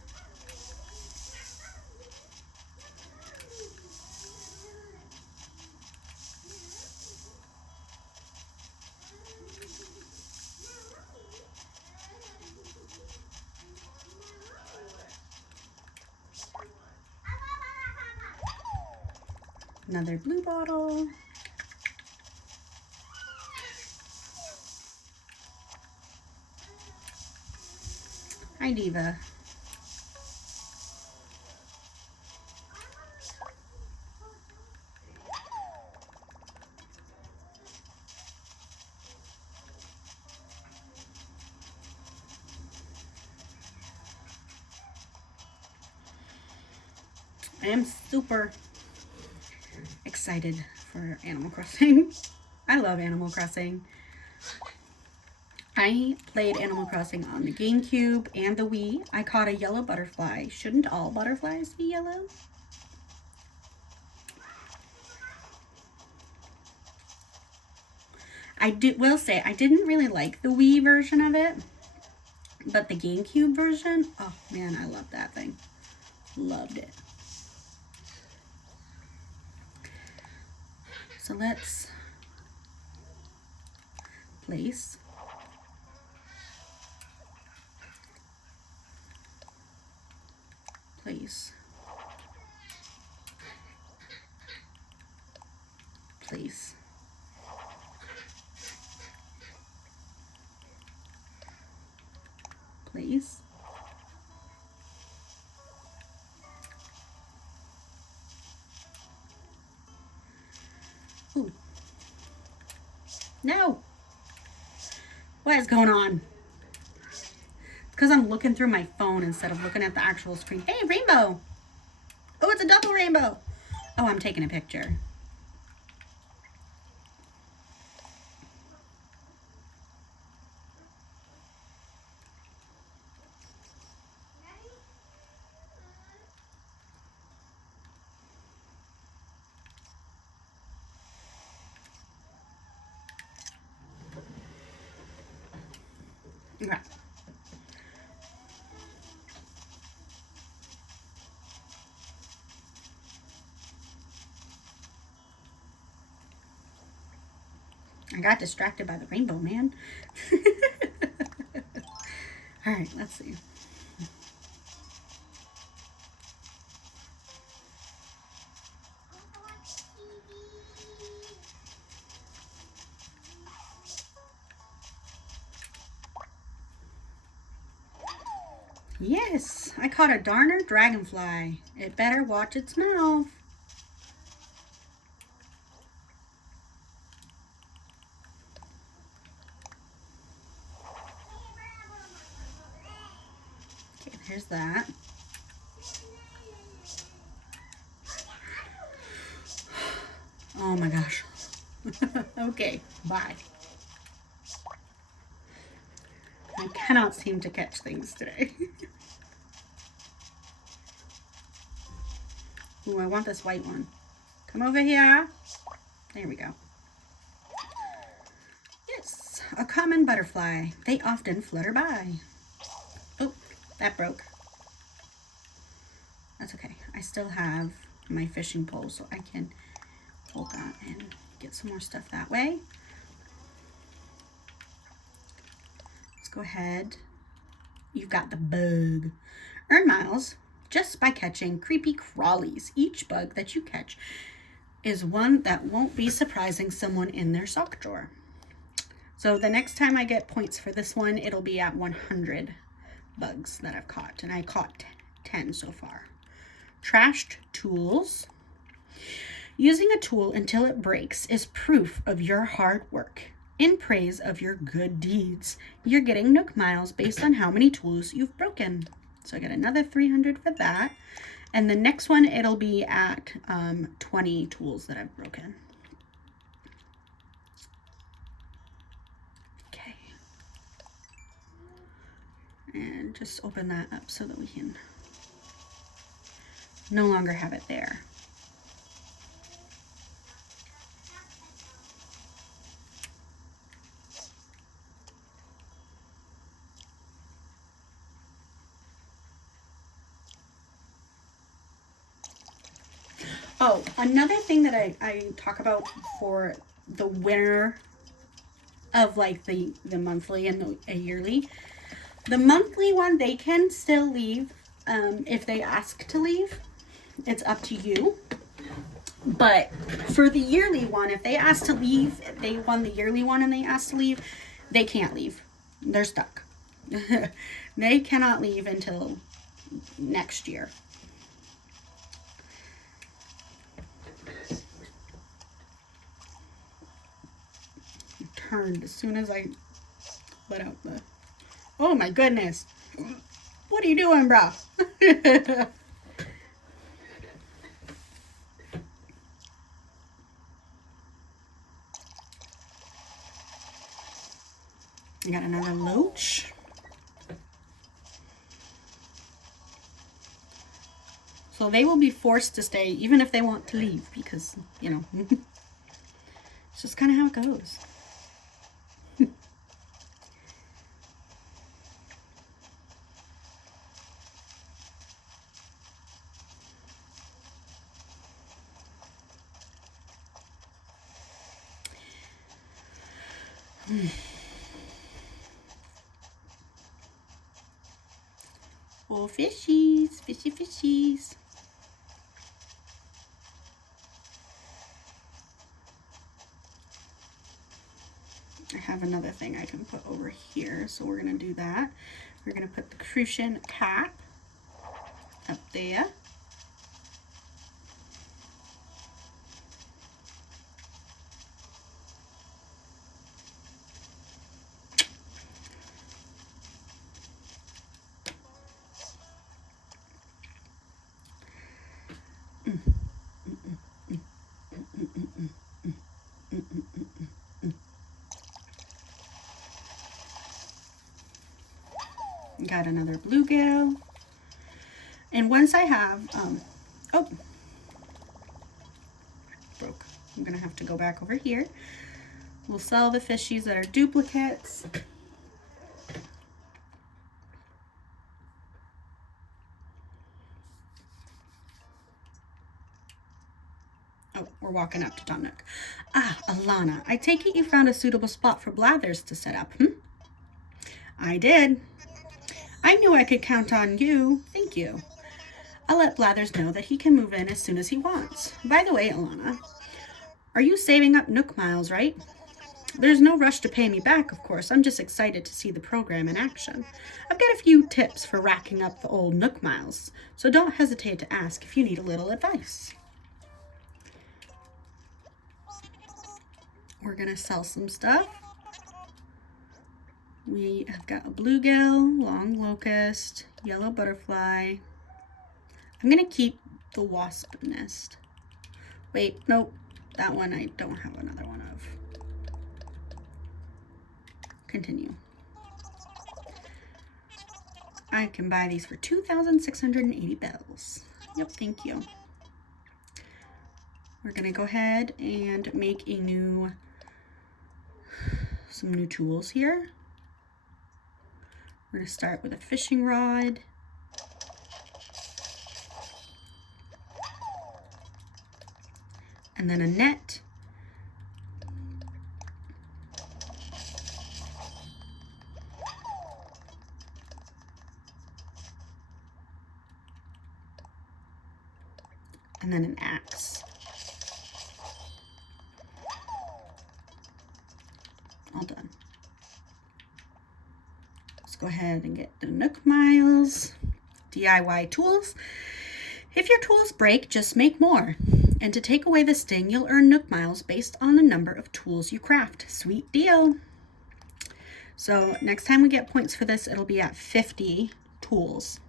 Another blue bottle. Hi, Diva. I am super excited for Animal Crossing. I love Animal Crossing. I played Animal Crossing on the GameCube and the Wii. I caught a yellow butterfly. Shouldn't all butterflies be yellow? Will say I didn't really like the Wii version of it, but the GameCube version, oh man, I love that thing. Loved it. So let's place. Place. Place. Place. Ooh. No. What is going on? It's because I'm looking through my phone instead of looking at the actual screen. Hey, rainbow. Oh, it's a double rainbow. Oh, I'm taking a picture. Okay. I got distracted by the rainbow, man. All right, let's see. Yes, I caught a darner dragonfly. It better watch its mouth. Okay, there's that. Oh my gosh. Okay, bye. I cannot seem to catch things today. Ooh, I want this white one. Come over here. There we go. Yes, a common butterfly. They often flutter by. Oh, that broke. That's okay. I still have my fishing pole, so I can hold that and get some more stuff that way. Let's go ahead. You've got the bug. Earn miles just by catching creepy crawlies. Each bug that you catch is one that won't be surprising someone in their sock drawer. So the next time I get points for this one, it'll be at 100 bugs that I've caught. And I caught 10 so far. Trashed tools. Using a tool until it breaks is proof of your hard work. In praise of your good deeds, you're getting Nook miles based on how many tools you've broken. So I get another 300 for that. And the next one, it'll be at 20 tools that I've broken. Okay. And just open that up so that we can no longer have it there. Oh, another thing that I talk about for the winner of like the monthly and the yearly. The monthly one, they can still leave if they ask to leave. It's up to you. But for the yearly one, if they ask to leave, if they won the yearly one and they ask to leave, they can't leave. They're stuck. They cannot leave until next year. Turned as soon as I let out the... Oh my goodness. What are you doing, bro? I got another loach. So they will be forced to stay even if they want to leave because, you know, it's just kind of how it goes. Oh, fishies, fishy fishies. I have another thing I can put over here, so we're going to do that. We're going to put the crucian cap up there. Got another bluegill. And once I have, oh, broke. I'm gonna have to go back over here. We'll sell the fishies that are duplicates. Oh, we're walking up to Tom Nook. Ah, Alana, I take it you found a suitable spot for Blathers to set up, I did. I knew I could count on you. Thank you. I'll let Blathers know that he can move in as soon as he wants. By the way, Alana, are you saving up Nook miles, right? There's no rush to pay me back, of course. I'm just excited to see the program in action. I've got a few tips for racking up the old Nook miles, so don't hesitate to ask if you need a little advice. We're going to sell some stuff. We have got a bluegill, long locust, yellow butterfly. I'm going to keep the wasp nest. Wait, nope. That one I don't have another one of. Continue. I can buy these for 2,680 bells. Yep, thank you. We're going to go ahead and make some new tools here. We're going to start with a fishing rod. And then a net. And then an axe. All done. Let's go ahead and get the Nook miles. DIY tools. If your tools break, just make more. And to take away the sting, you'll earn Nook miles based on the number of tools you craft. Sweet deal. So next time we get points for this, it'll be at 50 tools.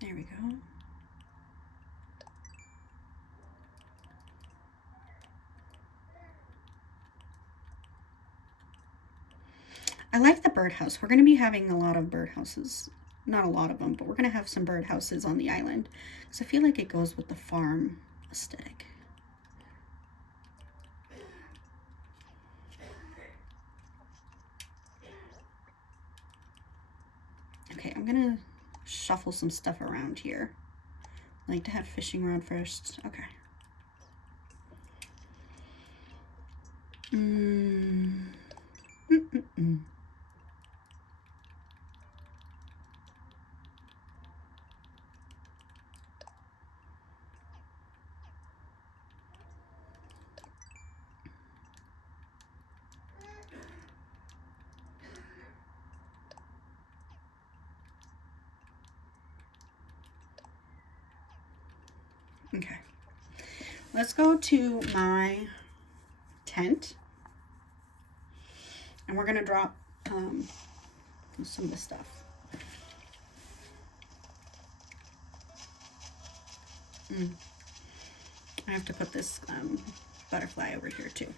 There we go. I like the birdhouse. We're going to be having a lot of birdhouses. Not a lot of them, but we're going to have some birdhouses on the island because I feel like it goes with the farm aesthetic. Okay, I'm going to shuffle some stuff around here. I like to have fishing rod first. Okay. Okay, let's go to my tent and we're gonna drop some of the stuff. I have to put this butterfly over here too.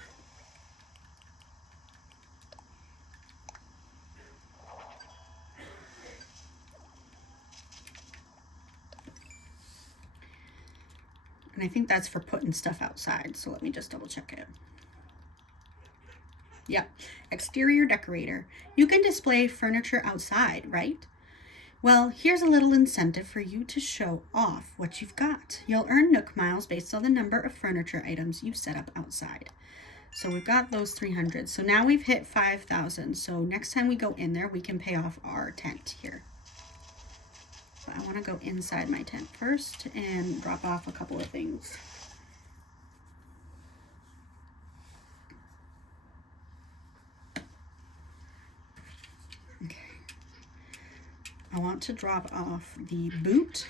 And I think that's for putting stuff outside, so let me just double check it. Yep, exterior decorator. You can display furniture outside, right? Well, here's a little incentive for you to show off what you've got. You'll earn Nook miles based on the number of furniture items you set up outside. So we've got those 300. So now we've hit 5,000. So next time we go in there, we can pay off our tent here. But I want to go inside my tent first and drop off a couple of things. Okay. I want to drop off the boot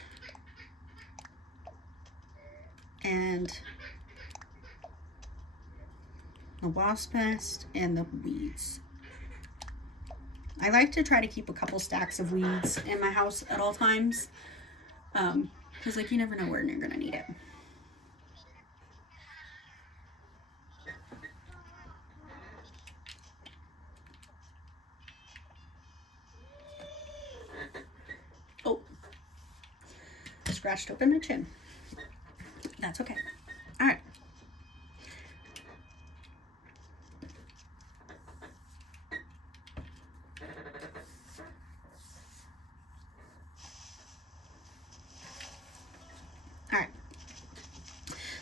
and the wasp nest and the weeds. I like to try to keep a couple stacks of weeds in my house at all times, because like you never know where you're gonna need it. Oh, scratched open my chin. That's okay. All right. All right.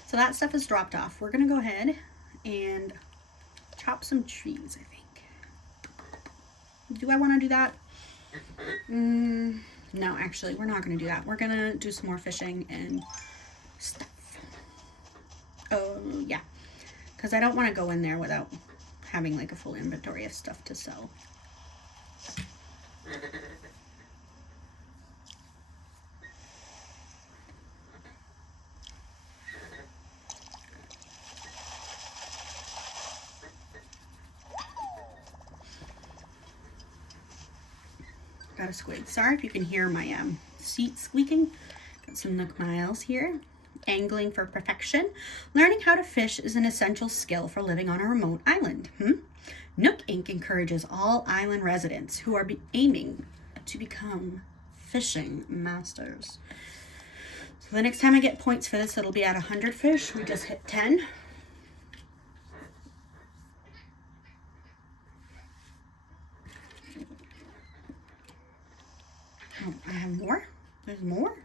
So that stuff is dropped off. We're gonna go ahead and chop some trees, I think. Do I want to do that? No, actually, we're not going to do that. We're going to do some more fishing and stuff. Oh, yeah. Because I don't want to go in there without having like a full inventory of stuff to sell. Got a squid. Sorry if you can hear my seat squeaking. Got some Nook miles here. Angling for perfection. Learning how to fish is an essential skill for living on a remote island. Nook Inc. encourages all island residents who are aiming to become fishing masters. So the next time I get points for this, it'll be at 100 fish. We just hit 10. Oh, I have more? There's more?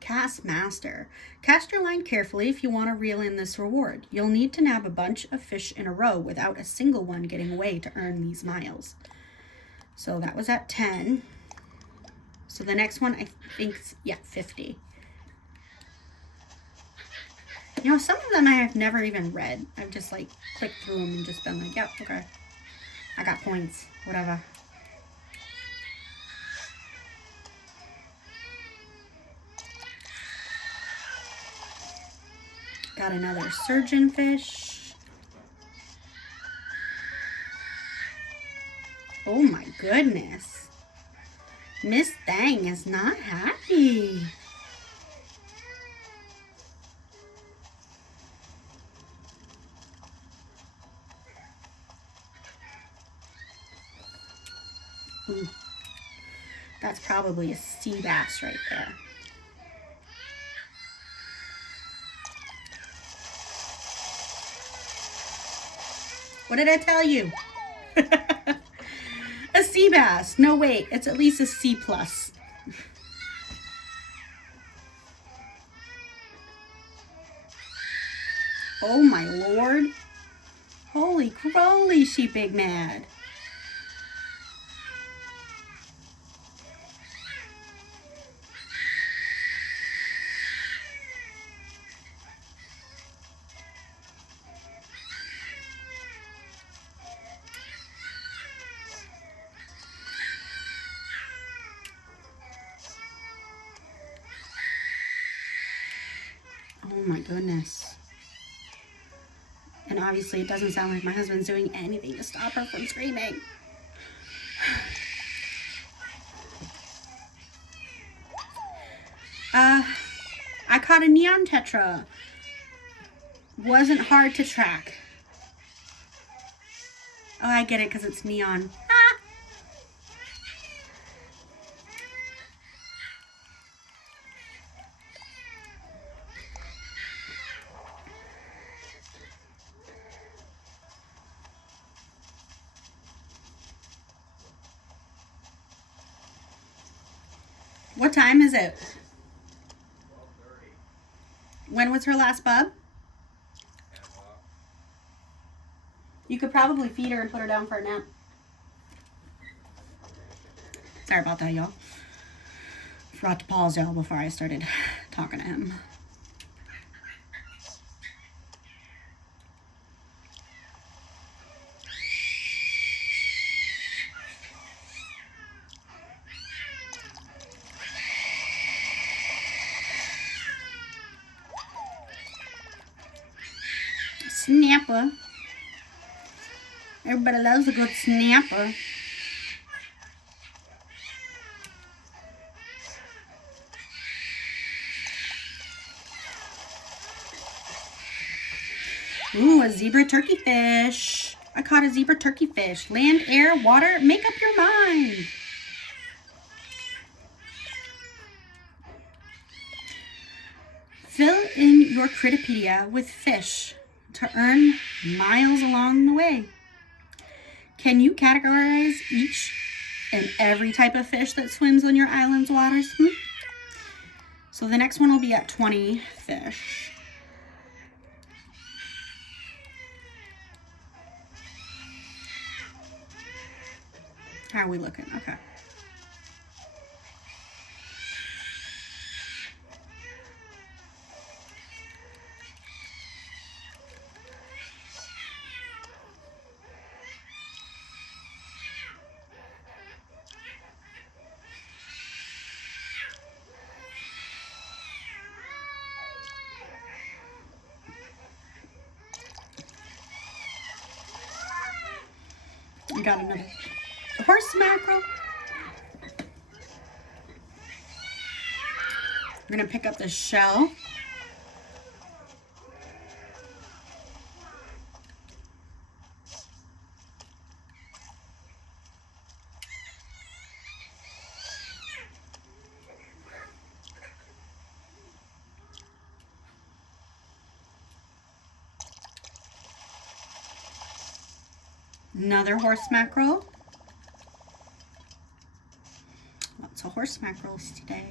Cast Master. Cast your line carefully if you want to reel in this reward. You'll need to nab a bunch of fish in a row without a single one getting away to earn these miles. So that was at 10. So the next one, I think, yeah, 50. You know, some of them I have never even read. I've just like clicked through them and just been like, yep, okay. I got points, whatever. Got another surgeonfish. Oh my goodness. Miss Thang is not happy. Ooh. That's probably a sea bass right there. What did I tell you? A sea bass. No, wait. It's at least a C+. Oh my lord. Holy crowly, she big mad. Oh my goodness. And obviously it doesn't sound like my husband's doing anything to stop her from screaming. I caught a neon tetra. Wasn't hard to track. Oh, I get it because it's neon. Ah! What time is it? When was her last bub? You could probably feed her and put her down for a nap. Sorry about that, y'all. Forgot to pause y'all before I started talking to him. Snapper. Everybody loves a good snapper. Ooh, a zebra turkey fish. I caught a zebra turkey fish. Land, air, water, make up your mind. Fill in your Critipedia with fish to earn miles along the way. Can you categorize each and every type of fish that swims in your island's waters? So the next one will be at 20 fish. How are we looking? Okay. We got another horse mackerel. I'm gonna pick up the shell. Another horse mackerel. Lots of horse mackerels today.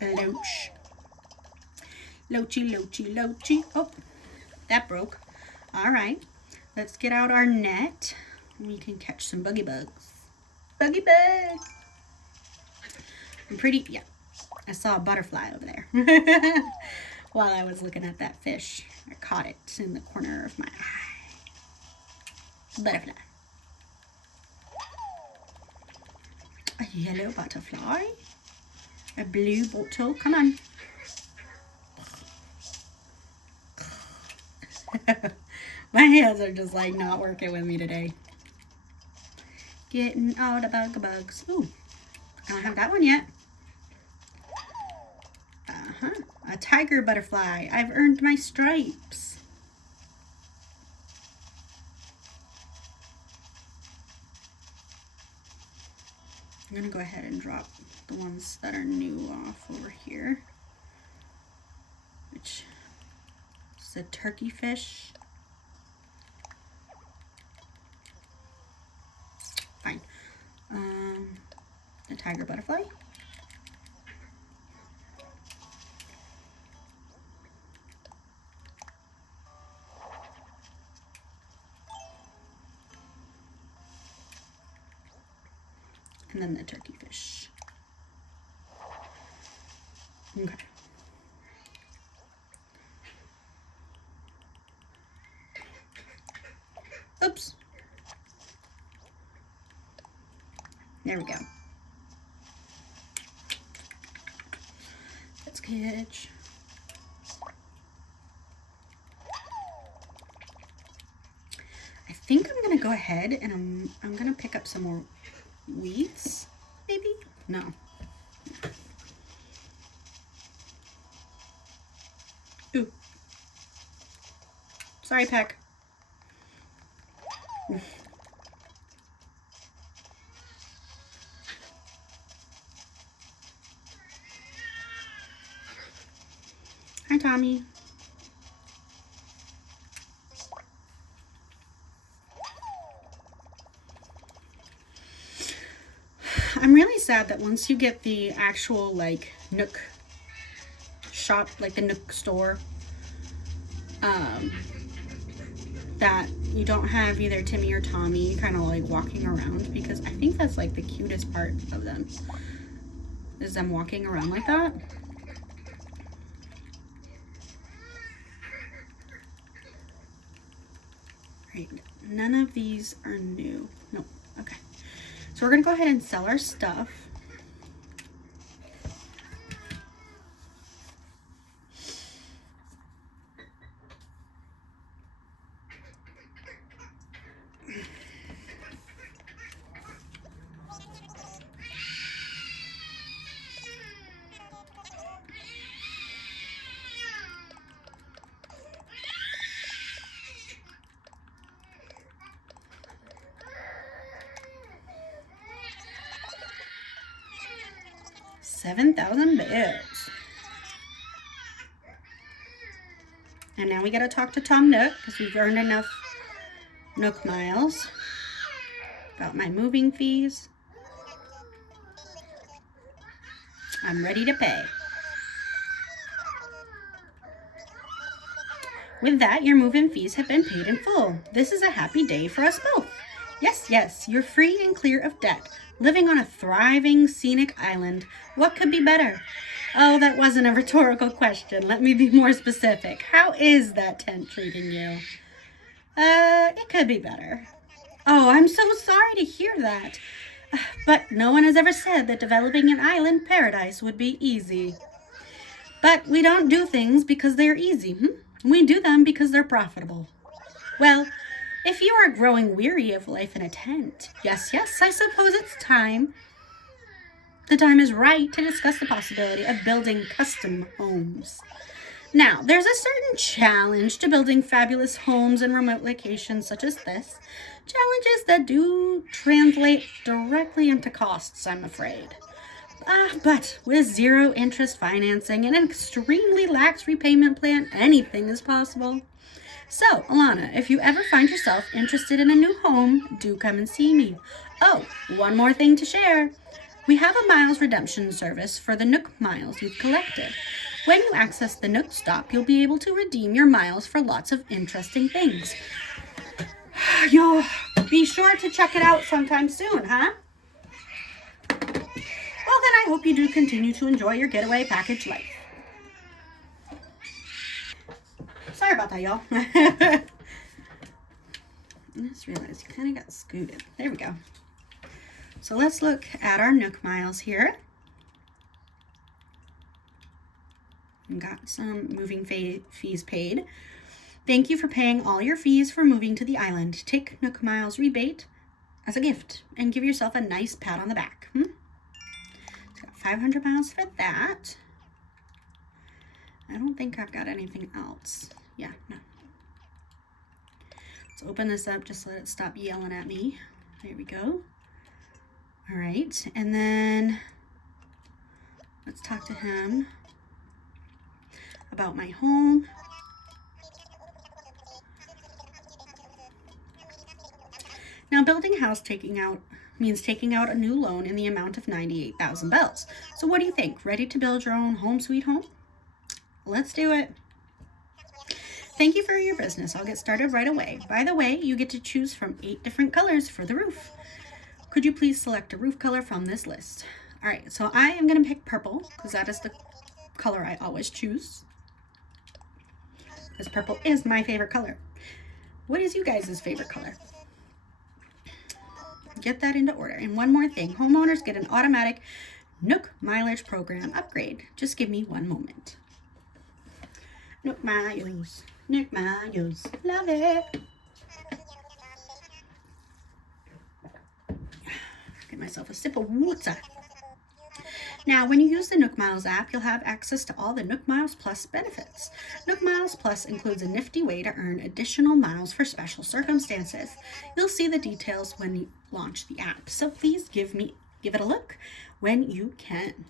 Loach. Loachy, loachy, loachy. Oh, that broke. All right. Let's get out our net. We can catch some buggy bugs. Buggy bugs. I'm pretty, yeah. I saw a butterfly over there. While I was looking at that fish. I caught it in the corner of my eye. Butterfly. A yellow butterfly. A blue bottle. Come on. My hands are just like not working with me today. Getting all the bugs. Ooh, I don't have that one yet. A tiger butterfly. I've earned my stripes. I'm gonna go ahead and drop the ones that are new off over here, which is a turkey fish. Fine. The tiger butterfly. And then the turkey fish. Okay. Oops. There we go. Let's catch. I think I'm gonna go ahead and I'm gonna pick up some more weeds, maybe? No. Ooh. Sorry, Peck. Hi, Tommy. I'm really sad that once you get the actual like Nook shop, like the Nook store, that you don't have either Timmy or Tommy kind of like walking around, because I think that's like the cutest part of them, is them walking around like that. Right, none of these are new. Nope. Okay. So we're gonna go ahead and sell our stuff. $7,000. And now we gotta talk to Tom Nook, because we've earned enough Nook miles. About my moving fees. I'm ready to pay. With that, your move-in fees have been paid in full. This is a happy day for us both. Yes, yes, you're free and clear of debt, living on a thriving, scenic island. What could be better? Oh, that wasn't a rhetorical question. Let me be more specific. How is that tent treating you? It could be better. Oh, I'm so sorry to hear that. But no one has ever said that developing an island paradise would be easy. But we don't do things because they're easy. We do them because they're profitable. Well, if you are growing weary of life in a tent, yes, I suppose it's time. The time is right to discuss the possibility of building custom homes. Now, there's a certain challenge to building fabulous homes in remote locations such as this. Challenges that do translate directly into costs, I'm afraid. But with zero interest financing and an extremely lax repayment plan, anything is possible. So, Alana, if you ever find yourself interested in a new home, do come and see me. Oh, one more thing to share. We have a miles redemption service for the Nook miles you've collected. When you access the Nook stop, you'll be able to redeem your miles for lots of interesting things. You'll be sure to check it out sometime soon, huh? Well, then I hope you do continue to enjoy your getaway package life. Sorry about that, y'all. I just realized you kind of got scooted. There we go. So let's look at our Nook miles here. We got some moving fees paid. Thank you for paying all your fees for moving to the island. Take Nook miles rebate as a gift and give yourself a nice pat on the back. So got 500 miles for that. I don't think I've got anything else. Yeah, no. Let's open this up, just let it stop yelling at me. There we go. All right, and then let's talk to him about my home. Now, building a house means taking out a new loan in the amount of 98,000 bells. So what do you think? Ready to build your own home sweet home? Let's do it. Thank you for your business. I'll get started right away. By the way, you get to choose from 8 different colors for the roof. Could you please select a roof color from this list? All right, so I am going to pick purple because that is the color I always choose. Because purple is my favorite color. What is you guys' favorite color? Get that into order. And one more thing, homeowners get an automatic Nook mileage program upgrade. Just give me one moment. Nook miles, Nook miles, love it. Get myself a sip of water. Now, when you use the Nook Miles app, you'll have access to all the Nook Miles Plus benefits. Nook Miles Plus includes a nifty way to earn additional miles for special circumstances. You'll see the details when you launch the app, so please give it a look when you can.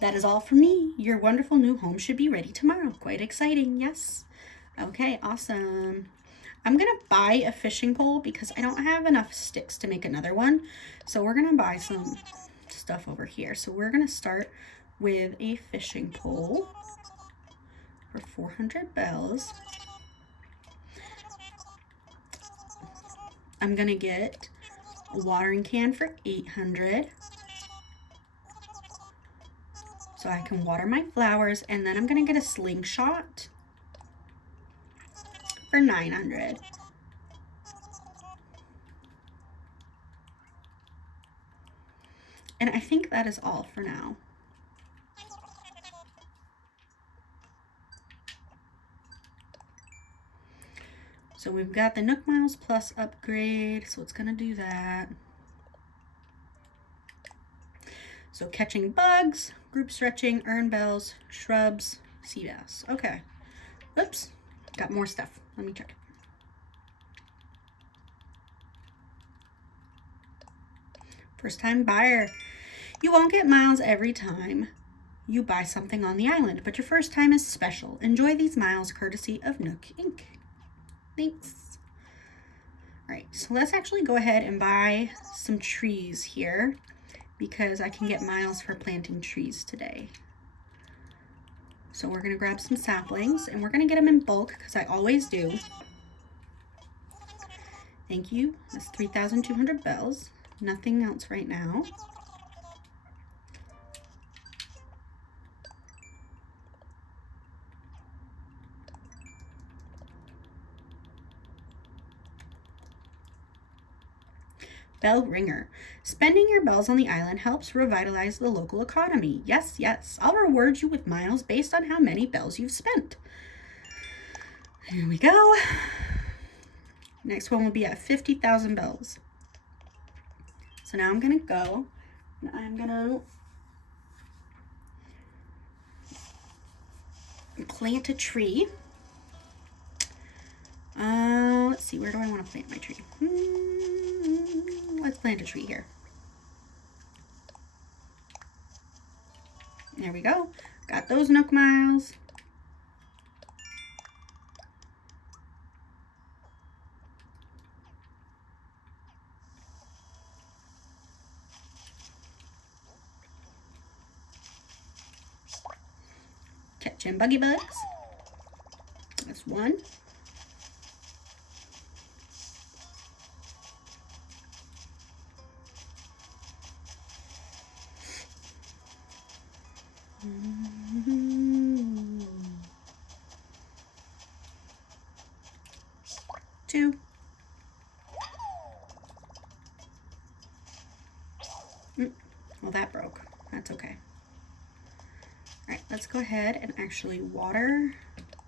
That is all from me. Your wonderful new home should be ready tomorrow. Quite exciting, yes? Okay, awesome. I'm gonna buy a fishing pole because I don't have enough sticks to make another one. So we're gonna buy some stuff over here. So we're gonna start with a fishing pole for 400 bells. I'm gonna get a watering can for 800. So I can water my flowers, and then I'm gonna get a slingshot for 900. And I think that is all for now. So we've got the Nook Miles Plus upgrade, so it's gonna do that. So catching bugs, group stretching, earn bells, shrubs, sea bass. Okay. Oops, got more stuff. Let me check it. First time buyer. You won't get miles every time you buy something on the island, but your first time is special. Enjoy these miles courtesy of Nook Inc. Thanks. All right, so let's actually go ahead and buy some trees here because I can get miles for planting trees today. So we're gonna grab some saplings and we're gonna get them in bulk because I always do. Thank you. That's 3,200 bells. Nothing else right now. Bell ringer. Spending your bells on the island helps revitalize the local economy. Yes, yes. I'll reward you with miles based on how many bells you've spent. Here we go. Next one will be at 50,000 bells. So now I'm gonna go and I'm gonna plant a tree. Let's see, where do I want to plant my tree? Let's plant a tree here. There we go. Got those Nook miles. Catching buggy bugs. That's one. Two. Well, that broke. That's okay. All right, let's go ahead and actually water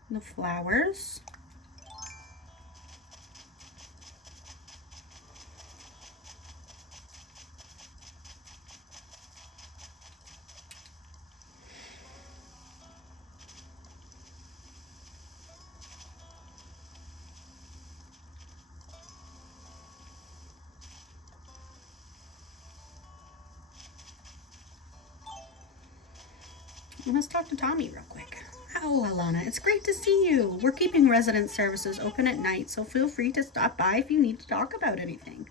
the flowers. Let's talk to Tommy real quick. Oh, Alana, it's great to see you. We're keeping resident services open at night, so feel free to stop by if you need to talk about anything.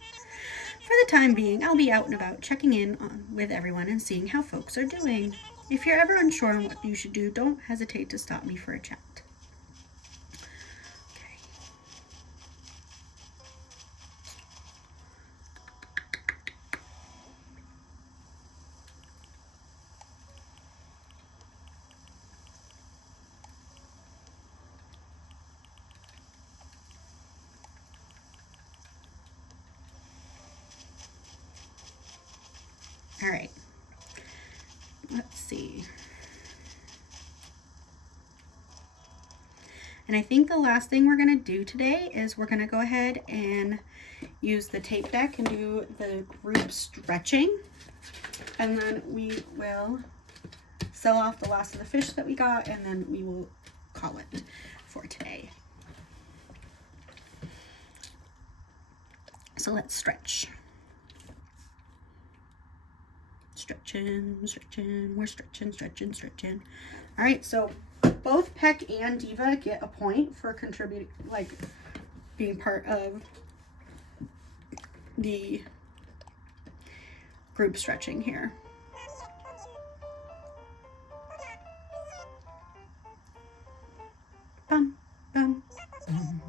For the time being, I'll be out and about checking in with everyone and seeing how folks are doing. If you're ever unsure on what you should do, don't hesitate to stop me for a chat. All right. Let's see. And I think the last thing we're going to do today is we're going to go ahead and use the tape deck and do the group stretching. And then we will sell off the last of the fish that we got, and then we will call it for today. So let's stretch. Stretching, stretching, we're stretching, stretching, stretching. All right, so both Peck and Diva get a point for contributing, like being part of the group stretching here. Bum, bum, bum.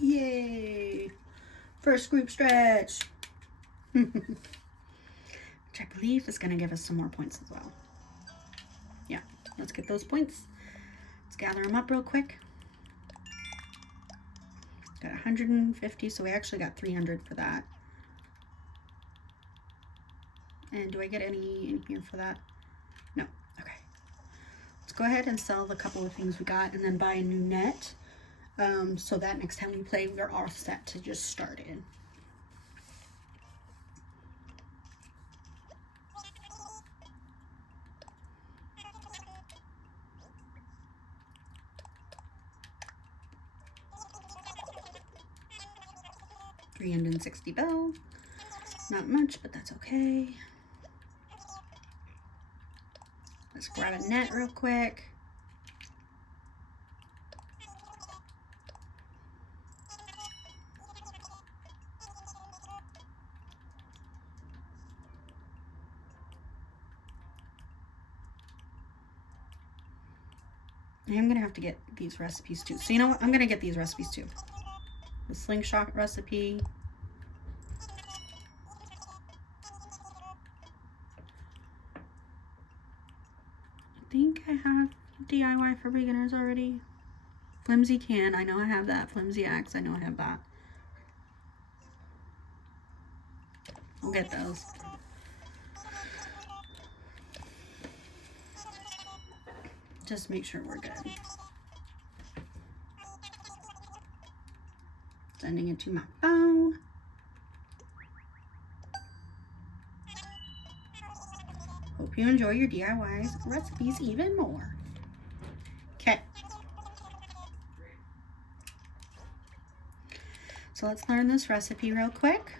Yay! First group stretch. Which I believe is going to give us some more points as well. Yeah, let's get those points. Let's gather them up real quick. Got 150, so we actually got 300 for that. And do I get any in here for that? No. Okay. Let's go ahead and sell the couple of things we got and then buy a new net. So that next time we play, we're all set to just start in. $360 bells. Not much, but that's okay. Let's grab a net real quick. I'm gonna have to get these recipes too. So you know what? I'm gonna get these recipes too. The slingshot recipe. I think I have DIY for beginners already. Flimsy can, I know I have that. Flimsy axe, I know I have that. I'll get those. Just make sure we're good. Sending it to my phone. Hope you enjoy your DIYs recipes even more. Okay. So let's learn this recipe real quick.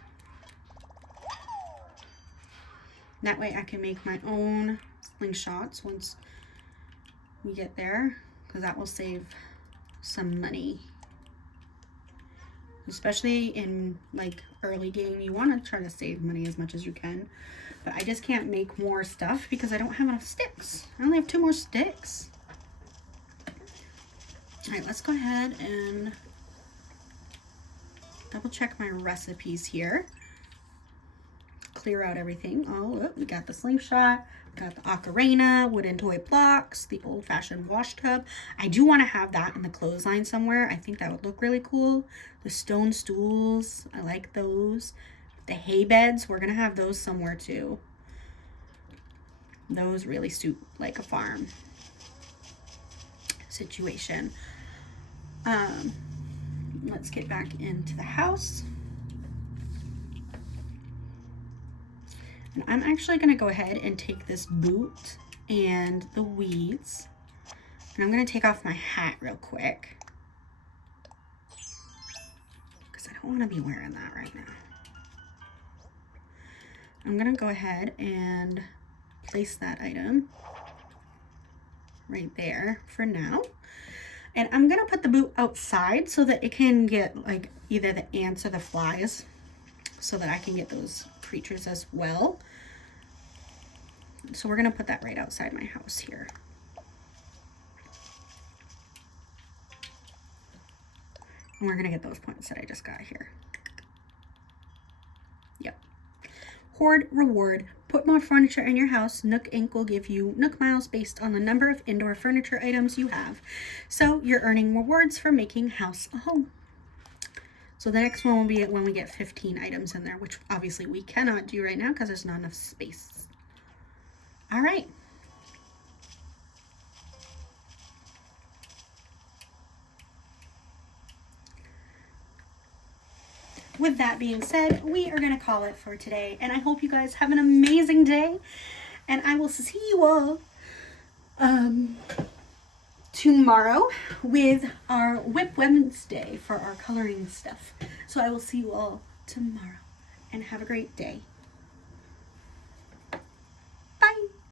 That way I can make my own slingshots once we get there, because that will save some money. Especially in like early game, you want to try to save money as much as you can. But I just can't make more stuff because I don't have enough sticks. I only have 2 more sticks. All right, let's go ahead and double check my recipes here. Clear out everything. Oh, we got the slingshot, got the ocarina, wooden toy blocks, the old-fashioned wash tub. I do want to have that in the clothesline somewhere. I think that would look really cool. The stone stools, I like those. The hay beds, we're gonna have those somewhere too. Those really suit like a farm situation. Let's get back into the house. And I'm actually going to go ahead and take this boot and the weeds. And I'm going to take off my hat real quick, because I don't want to be wearing that right now. I'm going to go ahead and place that item right there for now. And I'm going to put the boot outside so that it can get like either the ants or the flies, so that I can get those creatures as well. So we're going to put that right outside my house here. And we're going to get those points that I just got here. Yep. Hoard reward. Put more furniture in your house. Nook Inc. will give you Nook miles based on the number of indoor furniture items you have. So you're earning rewards for making house a home. So the next one will be when we get 15 items in there, which obviously we cannot do right now because there's not enough space. All right. With that being said, we are going to call it for today. And I hope you guys have an amazing day. And I will see you all tomorrow with our Whip Wednesday for our coloring stuff. So I will see you all tomorrow. And have a great day.